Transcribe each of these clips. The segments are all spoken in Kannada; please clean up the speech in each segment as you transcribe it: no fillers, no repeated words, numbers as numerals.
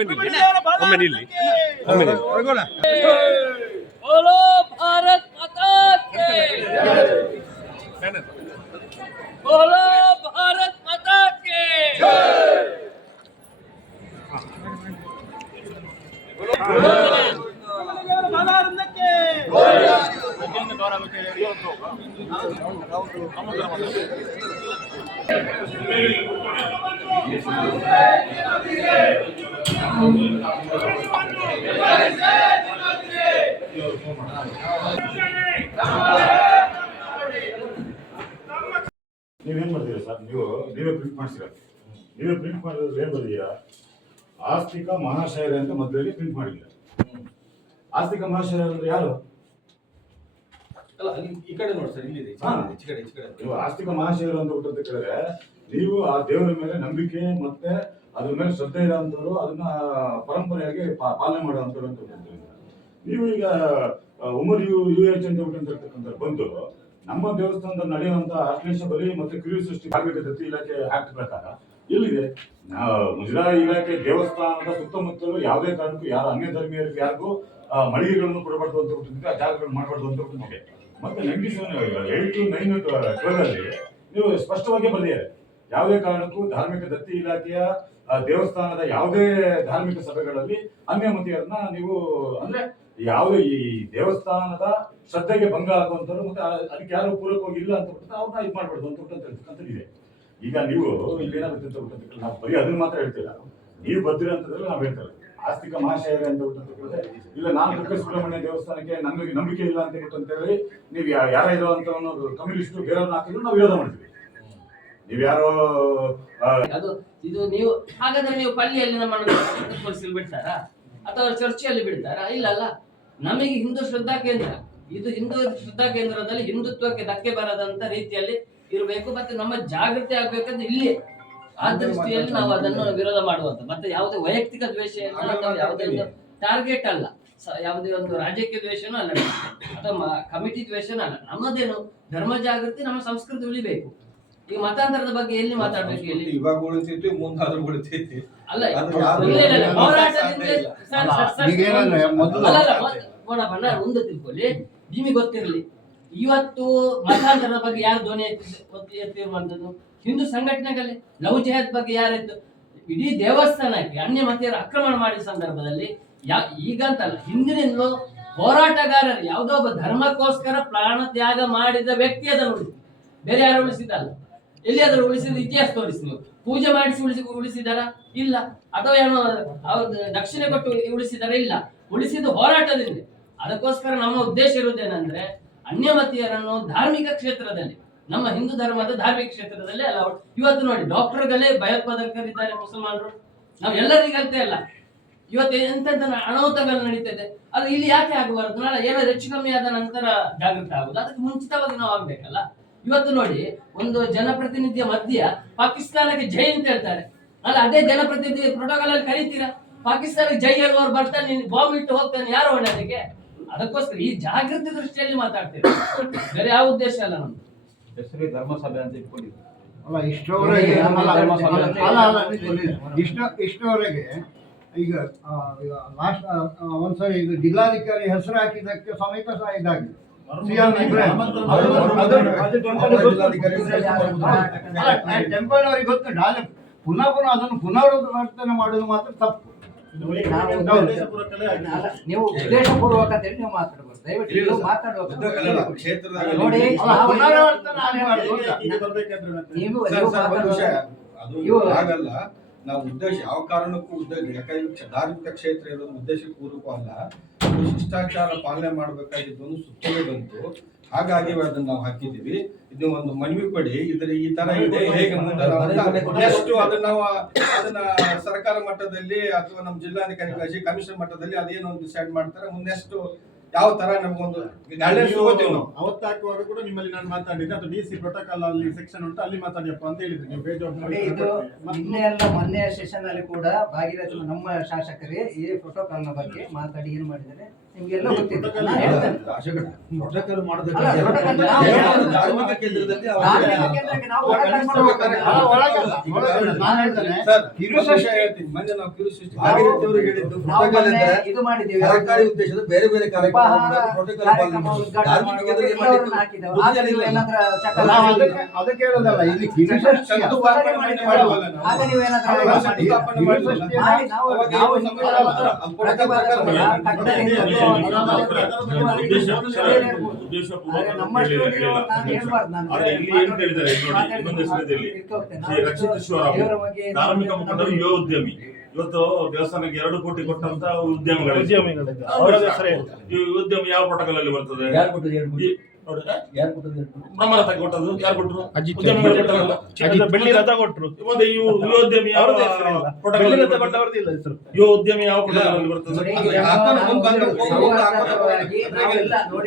ಒಮ್ಮೆ ನಿಲ್ಲಿ बोलो भारत माता की बोलो भारत माता की ನೀವೇನ್ ಮಾಡ್ತೀರಾ ಸರ್? ನೀವೇ ಪ್ರಿಂಟ್ ಮಾಡಿಸಿರ. ನೀವೇ ಪ್ರಿಂಟ್ ಮಾಡಿದ್ರೆ ಏನ್ ಬರ್ದೀರಾ? ಆಸ್ತಿಕ ಮಹಾಶಯರೇ ಅಂತ ಮೊದಲೇ ಪ್ರಿಂಟ್ ಮಾಡಿಲ್ಲ. ಆಸ್ತಿಕ ಮಹಾಶಯರ ಅಂದ್ರೆ ಯಾರು? ಈ ಕಡೆ ನೋಡಿ ಸರ್, ಇಲ್ಲಿ ನೀವು ಆಸ್ತಿಕ ಮಹಾಶಯರು ಅಂತ ಹುಟ್ಟಂತ ಕೇಳಿದ್ರೆ ನೀವು ಆ ದೇವರ ಮೇಲೆ ನಂಬಿಕೆ ಮತ್ತೆ ಅದ್ರ ಮೇಲೆ ಶ್ರದ್ಧೆ ಇರೋಂಥವ್ರು, ಅದನ್ನ ಪರಂಪರೆಯಾಗಿ ಪಾಲನೆ ಮಾಡುವಂಥವ್ರು ಅಂತ ಹೇಳ್ತೀವಿ. ನೀವು ಈಗ ಉಮರ್ UH ಅಂತ ಹುಟ್ಟಂತಿರ್ತಕ್ಕಂಥ ಬಂದು ನಮ್ಮ ದೇವಸ್ಥಾನದಲ್ಲಿ ನಡೆಯುವಂತ ಆಶ್ಲೇಷ ಬಲಿ ಮತ್ತೆ ಕಿರು ಸೃಷ್ಟಿ ಧಾರ್ಮಿಕ ದತ್ತಿ ಇಲಾಖೆ ಆಕ್ಟ್ ಪ್ರಕಾರ ಇಲ್ಲಿದೆ. ಮುಜರಾಯಿ ಇಲಾಖೆ ದೇವಸ್ಥಾನದ ಸುತ್ತಮುತ್ತಲು ಯಾವುದೇ ಕಾರಣಕ್ಕೂ ಯಾರು ಅನ್ಯ ಧರ್ಮೀಯರಿಗೆ ಯಾರಿಗೂ ಮಳಿಗೆಗಳನ್ನು ಕೊಡಬಾರ್ದು ಅಂತ ಹುಟ್ಟಿದ್ರೆ ಆ ಜಾಗಗಳನ್ನು ಮಾಡಬಾರ್ದು ಅಂತ ಹುಟ್ಟಿದೆ. ಮತ್ತೆ 97, 8, 9, 12 ನೀವು ಸ್ಪಷ್ಟವಾಗಿ ಬರೆದಿದ್ದಾರೆ, ಯಾವುದೇ ಕಾರಣಕ್ಕೂ ಧಾರ್ಮಿಕ ದತ್ತಿ ಇಲಾಖೆಯ ದೇವಸ್ಥಾನದ ಯಾವುದೇ ಧಾರ್ಮಿಕ ಸಭೆಗಳಲ್ಲಿ ಅನ್ಯಮತಿಯರನ್ನ ನೀವು ಅಂದ್ರೆ ಯಾವುದೇ ಈ ದೇವಸ್ಥಾನದ ಶ್ರದ್ಧೆಗೆ ಭಂಗ ಆಗುವಂತವ್ರು ಮತ್ತೆ ಅದಕ್ಕೆ ಯಾರು ಪೂರಕವಾಗಿ ಇಲ್ಲ ಅಂತ ಬಿಟ್ಟು ಅವ್ರನ್ನ ಇದು ಮಾಡ್ಬಾರ್ದು ಅಂತ ಬಿಟ್ಟಂತಕ್ಕಂಥದ್ದಿದೆ. ಈಗ ನೀವು ಇಲ್ಲಿ ಏನಾಗುತ್ತೆ ಅಂತ ಬಿಟ್ಟಂತ ನಾವು ಬರೀ ಅದನ್ನ ಮಾತ್ರ ಹೇಳ್ತಿಲ್ಲ, ನೀವು ಬರ್ದಿರೋಂಥದ್ರಲ್ಲಿ ನಾವು ಹೇಳ್ತಾರೆ ಆಸ್ತಿಕ ಮಹಾಶಯರೇ ಅಂತ ಬಿಟ್ಟಂತ ಹೇಳಿದ್ರೆ ಇಲ್ಲ ನಾನು ಕುಕ್ಕೆ ಸುಬ್ರಹ್ಮಣ್ಯ ದೇವಸ್ಥಾನಕ್ಕೆ ನಮಗೆ ನಂಬಿಕೆ ಇಲ್ಲ ಅಂತ ಬಿಟ್ಟು ಅಂತ ಹೇಳಿ ನೀವು ಯಾರ ಇರುವಂತವನು ಕಮ್ಯುನಿಸ್ಟ್ ಬೇರೆಯವ್ರನ್ನ ಹಾಕಿದ್ರು ನಾವು ವಿರೋಧ ಮಾಡ್ತೀವಿ. ನೀವು ಯಾರೋ ಅದು ಇದು ನೀವು ಹಾಗಾದ್ರೆ ನೀವು ಪಳ್ಳಿಯಲ್ಲಿ ನಮ್ಮನ್ನು ಬಿಡ್ತಾರಾ ಅಥವಾ ಚರ್ಚೆಯಲ್ಲಿ ಬಿಡ್ತಾರಾ? ಇಲ್ಲಲ್ಲ, ನಮಗೆ ಹಿಂದೂ ಶ್ರದ್ಧಾ ಕೇಂದ್ರ ಇದು. ಹಿಂದೂ ಶ್ರದ್ಧಾ ಕೇಂದ್ರದಲ್ಲಿ ಹಿಂದುತ್ವಕ್ಕೆ ಧಕ್ಕೆ ಬರದಂತ ರೀತಿಯಲ್ಲಿ ಇರಬೇಕು, ಮತ್ತೆ ನಮ್ಮ ಜಾಗೃತಿ ಆಗ್ಬೇಕಂದ್ರೆ ಇಲ್ಲಿ ಆ ದೃಷ್ಟಿಯಲ್ಲಿ ನಾವು ಅದನ್ನು ವಿರೋಧ ಮಾಡುವಂತ. ಮತ್ತೆ ಯಾವುದೇ ವೈಯಕ್ತಿಕ ದ್ವೇಷ ಅಥವಾ ಯಾವುದೇ ಒಂದು ಟಾರ್ಗೆಟ್ ಅಲ್ಲ, ಯಾವುದೇ ಒಂದು ರಾಜಕೀಯ ದ್ವೇಷನೂ ಅಲ್ಲ ಅಥವಾ ಕಮಿಟಿ ದ್ವೇಷನೂ ಅಲ್ಲ. ನಮ್ಮದೇನು ಧರ್ಮ ಜಾಗೃತಿ, ನಮ್ಮ ಸಂಸ್ಕೃತಿ ಉಳಿಬೇಕು. ಈ ಮತಾಂತರದ ಬಗ್ಗೆ ಎಲ್ಲಿ ಮಾತಾಡ್ಬೇಕು? ಎಲ್ಲಿ ಇವಾಗ ಉಳಿತೈತಿ, ಮುಂದಾದ್ರೂ ಉಳಿತೈತಿ ಅಲ್ಲ. ಒಂದು ತಿಳ್ಕೊಳ್ಳಿ, ನಿಮಗೆ ಗೊತ್ತಿರಲಿ, ಇವತ್ತು ಮತಾಂತರದ ಬಗ್ಗೆ ಯಾರು ಧ್ವನಿ ಎತ್ತಿರುವಂತದ್ದು? ಹಿಂದೂ ಸಂಘಟನೆಗಳೇ. ಲವ್ ಜಿಹಾದ್ ಬಗ್ಗೆ ಯಾರಿತ್ತು? ಇಡೀ ದೇವಸ್ಥಾನಕ್ಕೆ ಅನ್ಯ ಮತೀಯರು ಆಕ್ರಮಣ ಮಾಡಿದ ಸಂದರ್ಭದಲ್ಲಿ ಈಗಂತಲ್ಲ, ಹಿಂದಿನಿಂದಲೂ ಹೋರಾಟಗಾರರು ಯಾವುದೋ ಒಬ್ಬ ಧರ್ಮಕ್ಕೋಸ್ಕರ ಪ್ರಾಣ ತ್ಯಾಗ ಮಾಡಿದ ವ್ಯಕ್ತಿ ಅದನ್ನು ಉಳಿಸಿ, ಬೇರೆ ಯಾರು ಉಳಿಸಿದಲ್ಲ. ಎಲ್ಲಿಯಾದ್ರೂ ಉಳಿಸಿದ ಇತಿಹಾಸ ತೋರಿಸಿ ನೀವು. ಪೂಜೆ ಮಾಡಿಸಿ ಉಳಿಸಿದಾರ? ಇಲ್ಲ. ಅಥವಾ ಏನೋ ಅವ್ರ ದಕ್ಷಿಣೆ ಕೊಟ್ಟು ಉಳಿಸಿದಾರ? ಇಲ್ಲ. ಉಳಿಸಿದ್ದು ಹೋರಾಟದಿಂದ. ಅದಕ್ಕೋಸ್ಕರ ನಮ್ಮ ಉದ್ದೇಶ ಇರುವುದೇನೆಂದ್ರೆ ಅನ್ಯಮತೀಯರನ್ನು ಧಾರ್ಮಿಕ ಕ್ಷೇತ್ರದಲ್ಲಿ, ನಮ್ಮ ಹಿಂದೂ ಧರ್ಮದ ಧಾರ್ಮಿಕ ಕ್ಷೇತ್ರದಲ್ಲಿ ಅಲ್ಲ. ಇವತ್ತು ನೋಡಿ, ಡಾಕ್ಟರ್ಗಳೇ ಭಯೋತ್ಪಾದಕರಿದ್ದಾರೆ ಮುಸಲ್ಮಾನರು. ನಾವು ಎಲ್ಲರಿಗೂ ಕಲ್ತೇ ಅಲ್ಲ. ಇವತ್ತು ಎಂತೆಂತ ಅನಾಹುತಗಳು ನಡೀತದೆ. ಅದು ಇಲ್ಲಿ ಯಾಕೆ ಆಗಬಾರದು? ನಾಳೆ ಏನೋ ಹೆಚ್ಚು ಕಮ್ಮಿ ಆದ ನಂತರ ಜಾಗೃತಿ ಆಗುದು. ಅದಕ್ಕೆ ಮುಂಚಿತವಾಗಿ ನಾವು ಆಗ್ಬೇಕಲ್ಲ. ಇವತ್ತು ನೋಡಿ, ಒಂದು ಜನಪ್ರತಿನಿಧಿಯ ಮಧ್ಯ ಪಾಕಿಸ್ತಾನಕ್ಕೆ ಜೈ ಅಂತ ಹೇಳ್ತಾರೆ, ಅಲ್ಲ ಅದೇ ಜನಪ್ರತಿನಿಧಿ ಪ್ರೋಟೋಕಾಲ್ ಅಲ್ಲಿ ಕರೀತೀರಾ? ಪಾಕಿಸ್ತಾನಕ್ಕೆ ಜೈ ಹೇಳುವವರು ಬರ್ತಾನೆ, ನೀನು ಬಾಂಬ್ ಇಟ್ಟು ಹೋಗ್ತಾನೆ, ಯಾರು ಹೊಣೆ ಅದಕ್ಕೆ? ಅದಕ್ಕೋಸ್ಕರ ಈ ಜಾಗೃತಿ ದೃಷ್ಟಿಯಲ್ಲಿ ಮಾತಾಡ್ತೀವಿ, ಬೇರೆ ಯಾವ ಉದ್ದೇಶ ಅಲ್ಲ ನಮ್ದು. ಹೆಸರು ಧರ್ಮಸಭೆ ಅಂತ ಇಟ್ಕೊಂಡಿದ್ವಿ ಅಲ್ಲ. ಇಷ್ಟವರೆಗೆ ಇಷ್ಟವರೆಗೆ ಈಗ ಲಾಸ್ಟ್ ಒಂದ್ಸರಿ ಈಗ ಜಿಲ್ಲಾಧಿಕಾರಿ ಹೆಸರು ಹಾಕಿದ್ದಕ್ಕೆ ಸಮೇತ ಇದಾಗಿದೆ. ಟೆಂಪಲ್ ಅವರಿಗೆ ಗೊತ್ತುಂಟು, ಆದ್ರೆ ಪುನಃ ಅದನ್ನು ಪುನರಾವರ್ತನೆ ಮಾಡುವುದು ಮಾತ್ರ ತಪ್ಪು. ನೀವು ಉದ್ದೇಶಪೂರ್ವಕ ಅಂತ ಹೇಳಿ ನೀವು ಮಾತಾಡಬಹುದು. ದಯವಿಟ್ಟು ಮಾತಾಡುವಾಗ ಹಾಗಲ್ಲ. ನಾವು ಉದ್ದೇಶ ಯಾವ ಕಾರಣಕ್ಕೂ ಯಾಕಂದ್ರೆ ಧಾರ್ಮಿಕ ಕ್ಷೇತ್ರ ಇರೋದು ಉದ್ದೇಶ ಪೂರ್ವಕ ಅಲ್ಲ. ಶಿಷ್ಟಾಚಾರ ಪಾಲನೆ ಮಾಡಬೇಕಾಗಿದ್ದು ಒಂದು ಸುತ್ತಲೇ ಬಂತು, ಹಾಗಾಗಿ ಅದನ್ನ ನಾವು ಹಾಕಿದ್ದೀವಿ. ಇದು ಒಂದು ಮನವಿ ಕೊಡಿ, ಇದ್ರ ಈ ತರ ಇದೆ, ಹೇಗೆ ಮುಂದೆ ನೆಕ್ಸ್ಟ್ ಅದನ್ನ ಸರ್ಕಾರ ಮಟ್ಟದಲ್ಲಿ ಅಥವಾ ನಮ್ಮ ಜಿಲ್ಲಾಧಿಕಾರಿ ಕಮಿಷನ್ ಮಟ್ಟದಲ್ಲಿ ಅದೇನೋ ಒಂದು ಡಿಸೈಡ್ ಮಾಡ್ತಾರೆ. ನೆಕ್ಸ್ಟ್ ಯಾವ ತರ ನಮಗೊಂದು ಗೈಡೆನ್ಸ್ ತಗೋತೀವಿ ನಾವು. ಅವತ್ತು ಹಾಕುವಾಗ ಕೂಡ ನಿಮ್ಮಲ್ಲಿ ನಾನು ಮಾತಾಡಿದ್ದೆ, ಅದು DC ಪ್ರೋಟೋಕಾಲ್ ಅಲ್ಲಿ ಸೆಕ್ಷನ್ ಉಂಟು, ಅಲ್ಲಿ ಮಾತಾಡಿಯಪ್ಪ ಅಂತ ಹೇಳಿದ್ರಿ ನೀವು ಪೇಜ್ ಆಫ್ ನೋಡಿ, ಇದು ನಿನ್ನೆ ಅಲ್ಲ ಮೊನ್ನೆ ಸೆಷನ್ ಅಲ್ಲಿ ಕೂಡ ಭಾಗೀರಥಿ ನಮ್ಮ ಶಾಸಕರೇ ಈ ಪ್ರೋಟೋಕಾಲ್ ನ ಬಗ್ಗೆ ಮಾತಾಡಿ ಏನ್ ಮಾಡಿದ್ದಾರೆ ನಿಮ್ಗೆಲ್ಲ ಗೊತ್ತಿದೆ. ನಾನು ಹೇಳ್ತೇನೆ. ಪ್ರೋಟೋಕಾಲ್ ಮಾಡೋದಕ್ಕೆ ಅಲ್ಲ, protocol ನಾವು ಹೇಳ್ತೇವೆ. ಧಾರ್ಮಿಕ ಕೇಂದ್ರದಲ್ಲಿ ಧಾರ್ಮಿಕ ಕೇಂದ್ರಕ್ಕೆ ನಾವು ಒಳಗೆ ಕರ್ಕೊಂಡು ಹೋಗ್ತೇವೆ. ನಾನು ಹೇಳ್ತೇನೆ, ಸರ್ ಕಿರುಸೃಷ್ಟಿ ಹೇಳ್ತೀನಿ, ಮೊನ್ನೆ ನಾವು ಕಿರುಸೃಷ್ಟಿ ಭಾಗೀರಥಿ ಅವರು ಹೇಳಿದ್ದು ನಾವು ಪ್ರೋಟೋಕಾಲ್ ಮೊನ್ನೆ ಅಂದ್ರೆ ಇದು ಮಾಡಿದ್ದೇವೆ. ಸರ್ಕಾರಿ ಉದ್ದೇಶದ ಬೇರೆ ಬೇರೆ ಉಪಹಾರ ಪ್ರೋಟೋಕಾಲ್ ಕಾರ್ಯಕ್ರಮ ಉದ್ಘಾಟನೆ ಧಾರ್ಮಿಕ ಕೇಂದ್ರ ಮಾಡುವಾಗ ಎಲ್ಲವನ್ನೂ ಹಾಕಿದ್ದೇವೆ. ಆಗ ನೀವು ಏನಾದ್ರೂ ಚಕಲ ನಾವು ಹಾಕಿದ್ದೀರಾ? ಅದಕ್ಕೆ ಹೇಳೋದಲ್ಲ, ಇಲ್ಲಿ ಕಿರುಸೃಷ್ಟಿ ಹೊರಗೆ ಮಾಡಿ ಮಾಡುವಾಗ ಆಗ ನೀವು ಏನಾದ್ರೂ ಅಲ್ಲ, ಮಾಡಿ ಶಂಕುಸ್ಥಾಪನೆ ಮಾಡಿಲ್ಲ. ಮಾಡಿ ನಾವು ನಾವು ನಮ್ಮಷ್ಟು ನೀವು ನಾನು ಹೇಳ್ಬಾರ್ದು. ನಾನು ಆದ್ರೆ ಇಲ್ಲಿ ಏನ್ ಹೇಳಿದ್ದಾರೆ ನೋಡಿ, ಇನ್ನೊಂದು ಹೆಸರಿದೆ ಶ್ರೀ ರಕ್ಷಿತ ಶಿವರಾಮ್ ಧಾರ್ಮಿಕ ಮುಖಂಡರು ಯುವ ಉದ್ಯಮಿ. ಇವತ್ತು ದೇವಸ್ಥಾನಕ್ಕೆ 2 ಕೋಟಿ ಕೊಟ್ಟಂತ ಉದ್ಯಮಿಗಳು ಈ ಉದ್ಯಮ ಯಾವ ಪ್ರೋಟೋಕಾಲ್ ಅಲ್ಲಿ ಬರ್ತದೆ? ಬ್ರಹ್ಮರಥ ಕೊಟ್ಟದ್ದು ಯಾರು ಕೊಟ್ಟರು? ಉದ್ಯಮಿಗಳು ಕೊಟ್ಟರಲ್ಲ. ಬೆಳ್ಳಿ ರಥ ಕೊಟ್ಟರು. ಮತ್ತೆ ಯುವ ಉದ್ಯಮಿ ಯಾವ ಪ್ರೋಟೋಕಾಲ್ ಯುವ ಉದ್ಯಮಿ ಯಾವ ಪ್ರೋಟೋಕಾಲ್ ಅಲ್ಲಿ ಬರ್ತದೆ?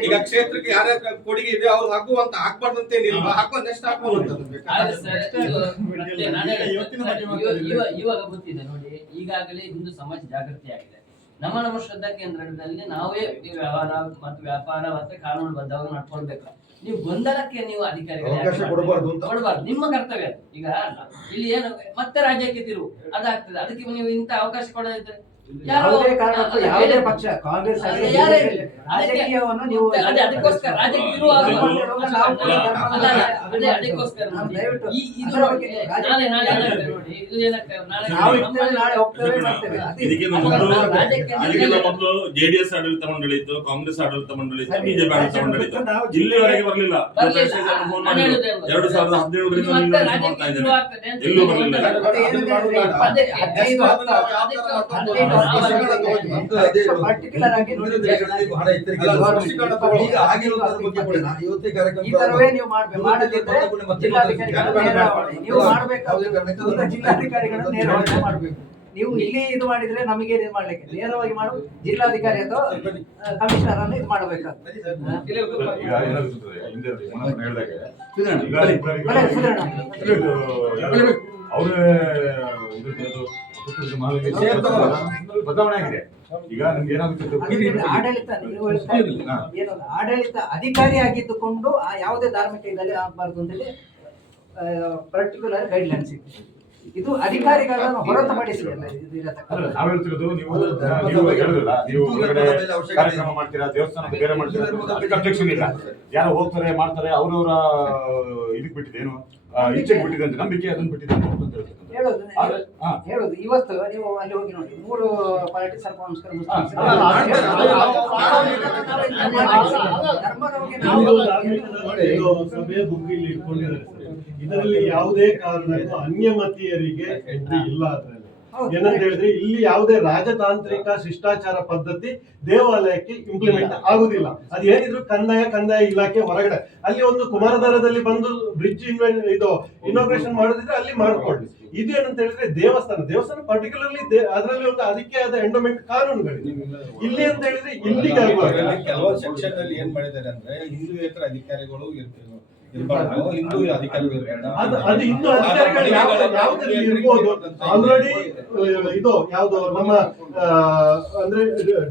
ಈಗ ಕ್ಷೇತ್ರಕ್ಕೆ ಯಾರ್ಯಾರ ಕೊಡುಗೆ ಇದೆ ಅವ್ರು ಹಾಕುವಂತ ಹಾಕ್ಬಾರ್ದಂತೇನಿಲ್ಲ, ಹಾಕುವಂತ ಎಷ್ಟು ಹಾಕುವಂತದ್ದು ಆದ್ರೆ ಸರ್, ಇದು ಮತ್ತೆ ನಾನು ಹೇಳಿದೆ, ಇವಾಗ ಗೊತ್ತಿದೆ ನೋಡಿ, ಈಗಾಗಲೇ ಹಿಂದೂ ಸಮಾಜ ಜಾಗೃತಿ ಆಗಿದೆ. ನಮ್ಮ ಶ್ರದ್ಧಾ ಕೇಂದ್ರದಲ್ಲಿ ನಾವೇ ವ್ಯವಹಾರ ಮತ್ತು ವ್ಯಾಪಾರ ಮತ್ತೆ ಕಾನೂನುಬದ್ಧವಾಗಿ ನಡ್ಕೊಳ್ಬೇಕು. ನೀವು ಗೊಂದಲಕ್ಕೆ ನೀವು ಅಧಿಕಾರಿಗಳು ಅವಕಾಶ ಕೊಡಬಾರ್ದು ಅಂತ. ಕೊಡಬಾರ್ದು, ನಿಮ್ಮ ಕರ್ತವ್ಯ ಅದು. ಈಗ ಇಲ್ಲಿ ಏನು ಮತ್ತೆ ರಾಜ್ಯಕ್ಕೆ ತಿರುವು ಅದಾಗ್ತದೆ. ಅದಕ್ಕೆ ನೀವು ಇಂತ ಅವಕಾಶ ಕೊಡದಿದ್ರೆ ಯಾವುದೇ ಕಾರಣಕ್ಕೂ ಯಾವುದೇ ಪಕ್ಷ ಕಾಂಗ್ರೆಸ್ ಆಗಲಿ ರಾಜಕೀಯವನ್ನು ನೀವು ಅದಕ್ಕೋಸ್ಕರ ರಾಜ್ಯಕ್ಕೆ ತಿರುವು ಅದಕ್ಕೋಸ್ಕರ ದಯವಿಟ್ಟು ನಾಳೆ ನೋಡಿ, ಇದು ಏನಕ್ಕೆ ನಾವು ಇರ್ತೇವೆ, ನಾಳೆ ಹೋಗ್ತೇವೆ, ಬರ್ತೇವೆ. ಇದಕ್ಕಿಂತ ಮೊದಲು JDS ಆಡಳಿತ ಮಂಡಳಿ ಇತ್ತು, ಕಾಂಗ್ರೆಸ್ ಆಡಳಿತ ಮಂಡಳಿ ಇತ್ತು, ಬಿಜೆಪಿ ಆಡಳಿತ ಮಂಡಳಿ ಇತ್ತು. ಇಲ್ಲಿವರೆಗೆ ಬರಲಿಲ್ಲ. ಫೋನ್ ಮಾಡಿದ್ರು 2017ರಿಂದ ಮಾಡ್ತಾ ಇದ್ದೇನೆ, ಎಲ್ಲೂ ಬರಲಿಲ್ಲ. ಪರ್ಟಿಕ್ಯುಲರ್ ಆಗಿ ಹಣ ಈಗ ಆಗಿರುವುದರ ಬಗ್ಗೆ ಕೂಡ ನಾನು ಇವತ್ತೇ ಕಾರ್ಯಕ್ರಮ ಈ ತರವೇ ನೀವು ಮಾಡಬೇಕು. ಮಾಡದಿದ್ರೆ ಜಿಲ್ಲಾಧಿಕಾರಿಗಳು ನೇರವಾಗಿ ನೀವು ಮಾಡಬೇಕಾದ್ರೆ ಜಿಲ್ಲಾಧಿಕಾರಿಗಳು ನೇರವಾಗಿ ಮಾಡಬೇಕು. ನೀವು ಇಲ್ಲಿ ಇದು ಮಾಡಿದ್ರೆ ನಮಗೆ ಇದು ಮಾಡ್ಲಿಕ್ಕೆ ನೇರವಾಗಿ ಮಾಡು, ಜಿಲ್ಲಾಧಿಕಾರಿ ಅಥವಾ ಕಮಿಷನರ್ ಅನ್ನು ಇದು ಮಾಡಬೇಕಾಗ್ತದೆ. ಈಗ ಏನಾಗುತ್ತದೆ, ಹಿಂದೆ ಮನೋಹರ್ ಹೇಳಿದಾಗೆ ಅವರೇ ಬದಲಾವಣೆ ಆಗಿದೆ. ಈಗ ನಿಮ್ಗೆ ಏನಾಗುತ್ತೆ, ಆಡಳಿತ ನೀವು ಹೇಳ್ತಾ ಇದ್ದೀರಿ, ಏನಲ್ಲ ಆಡಳಿತ ಅಧಿಕಾರಿ ಆಗಿದ್ದುಕೊಂಡು ಆ ಯಾವುದೇ ಧಾರ್ಮಿಕ ಇದ್ದಲ್ಲಿ ಆಗಬಾರ್ದು ಅಂತೇಳಿ ಪರ್ಟಿಕ್ಯುಲರ್ ಗೈಡ್ಲೈನ್ಸ್ ಇದೆ. ಇದು ಅಧಿಕಾರಿಗಳನ್ನು ಹೊರತುಪಡಿಸಿ ನಾವ್ ಹೇಳ್ತಿರೋದು, ನೀವು ಹೇಳಿದ್ರಲ್ಲ, ನೀವು ಹೊರಗಡೆ ಕಾರ್ಯಕ್ರಮ ಮಾಡ್ತೀರಾ, ದೇವಸ್ಥಾನದ ಬೇರೆ ಮಾಡ್ತೀರಾ, ಅದಕ್ಕೆ ಅಬ್ಜೆಕ್ಷನ್ ಇಲ್ಲ. ಯಾರು ಹೋಗ್ತಾರೆ ಮಾಡ್ತಾರೆ, ಅವ್ರವ್ರ ಇದಕ್ ಬಿಟ್ಟಿದೆ, ಏನು ಇಚ್ಛೆಗೆ ಬಿಟ್ಟಿದೆ ಅಂತ ನಂಬಿಕೆ, ಅದನ್ನ ಬಿಟ್ಟಿದೆ ಅಂತ ಹೇಳುದು. ಇವತ್ತು ನೀವು ಅಲ್ಲಿ ಹೋಗಿ ನೋಡಿ, 3 ಪಾರ್ಟಿ ಸ್ವಲ್ಪ ಸಭೆಯ ಬುಕ್ ಇಲ್ಲಿ ಇಟ್ಕೊಂಡಿದ್ದಾರೆ. ಇದರಲ್ಲಿ ಯಾವುದೇ ಕಾರಣಕ್ಕೂ ಅನ್ಯಮತೀಯರಿಗೆ ಎಂಟ್ರಿ ಇಲ್ಲ. ಅದರಲ್ಲಿ ಏನಂತ ಹೇಳಿದ್ರೆ ಇಲ್ಲಿ ಯಾವುದೇ ರಾಜತಾಂತ್ರಿಕ ಶಿಷ್ಟಾಚಾರ ಪದ್ಧತಿ ದೇವಾಲಯಕ್ಕೆ ಇಂಪ್ಲಿಮೆಂಟ್ ಆಗುದಿಲ್ಲ. ಅದು ಏನಿದ್ರು ಕಂದಾಯ ಇಲಾಖೆ ಹೊರಗಡೆ ಅಲ್ಲಿ ಒಂದು ಕುಮಾರಧಾರದಲ್ಲಿ ಬಂದು ಬ್ರಿಡ್ಜ್ ಇನಾಗ್ರೇಷನ್ ಮಾಡೋದಿದ್ರೆ ಅಲ್ಲಿ ಮಾಡ್ಕೊಳ್ಳಿ. ಇದೇನಂತ ಹೇಳಿದ್ರೆ ದೇವಸ್ಥಾನ ಪರ್ಟಿಕ್ಯುಲರ್ಲಿ ಅದರಲ್ಲಿ ಒಂದು ಅದಕ್ಕೆ ಆದ ಎಂಡೋಮೆಂಟ್ ಕಾನೂನುಗಳಿದೆ. ಇಲ್ಲಿ ಅಂತ ಹೇಳಿದ್ರೆ ಇಲ್ಲಿಗೆ ಕೆಲವು ಸೆಕ್ಷನ್ ಅಲ್ಲಿ ಏನ್ ಮಾಡಿದ್ದಾರೆ ಅಂದ್ರೆ ಹಿಂದೂಯೇತರ ಅಧಿಕಾರಿಗಳು ಇರ್ಬಾರ್ದು, ಹಿಂದೂ ಅಧಿಕಾರಿಗಳು ಅದು ಹಿಂದೂ ಅಧಿಕಾರಿಗಳು ಯಾವ್ದ್ರಲ್ಲಿ ಇರ್ಬೋದು. ಆಲ್ರೆಡಿ ಇದು ಯಾವ್ದು ನಮ್ಮ ಅಂದ್ರೆ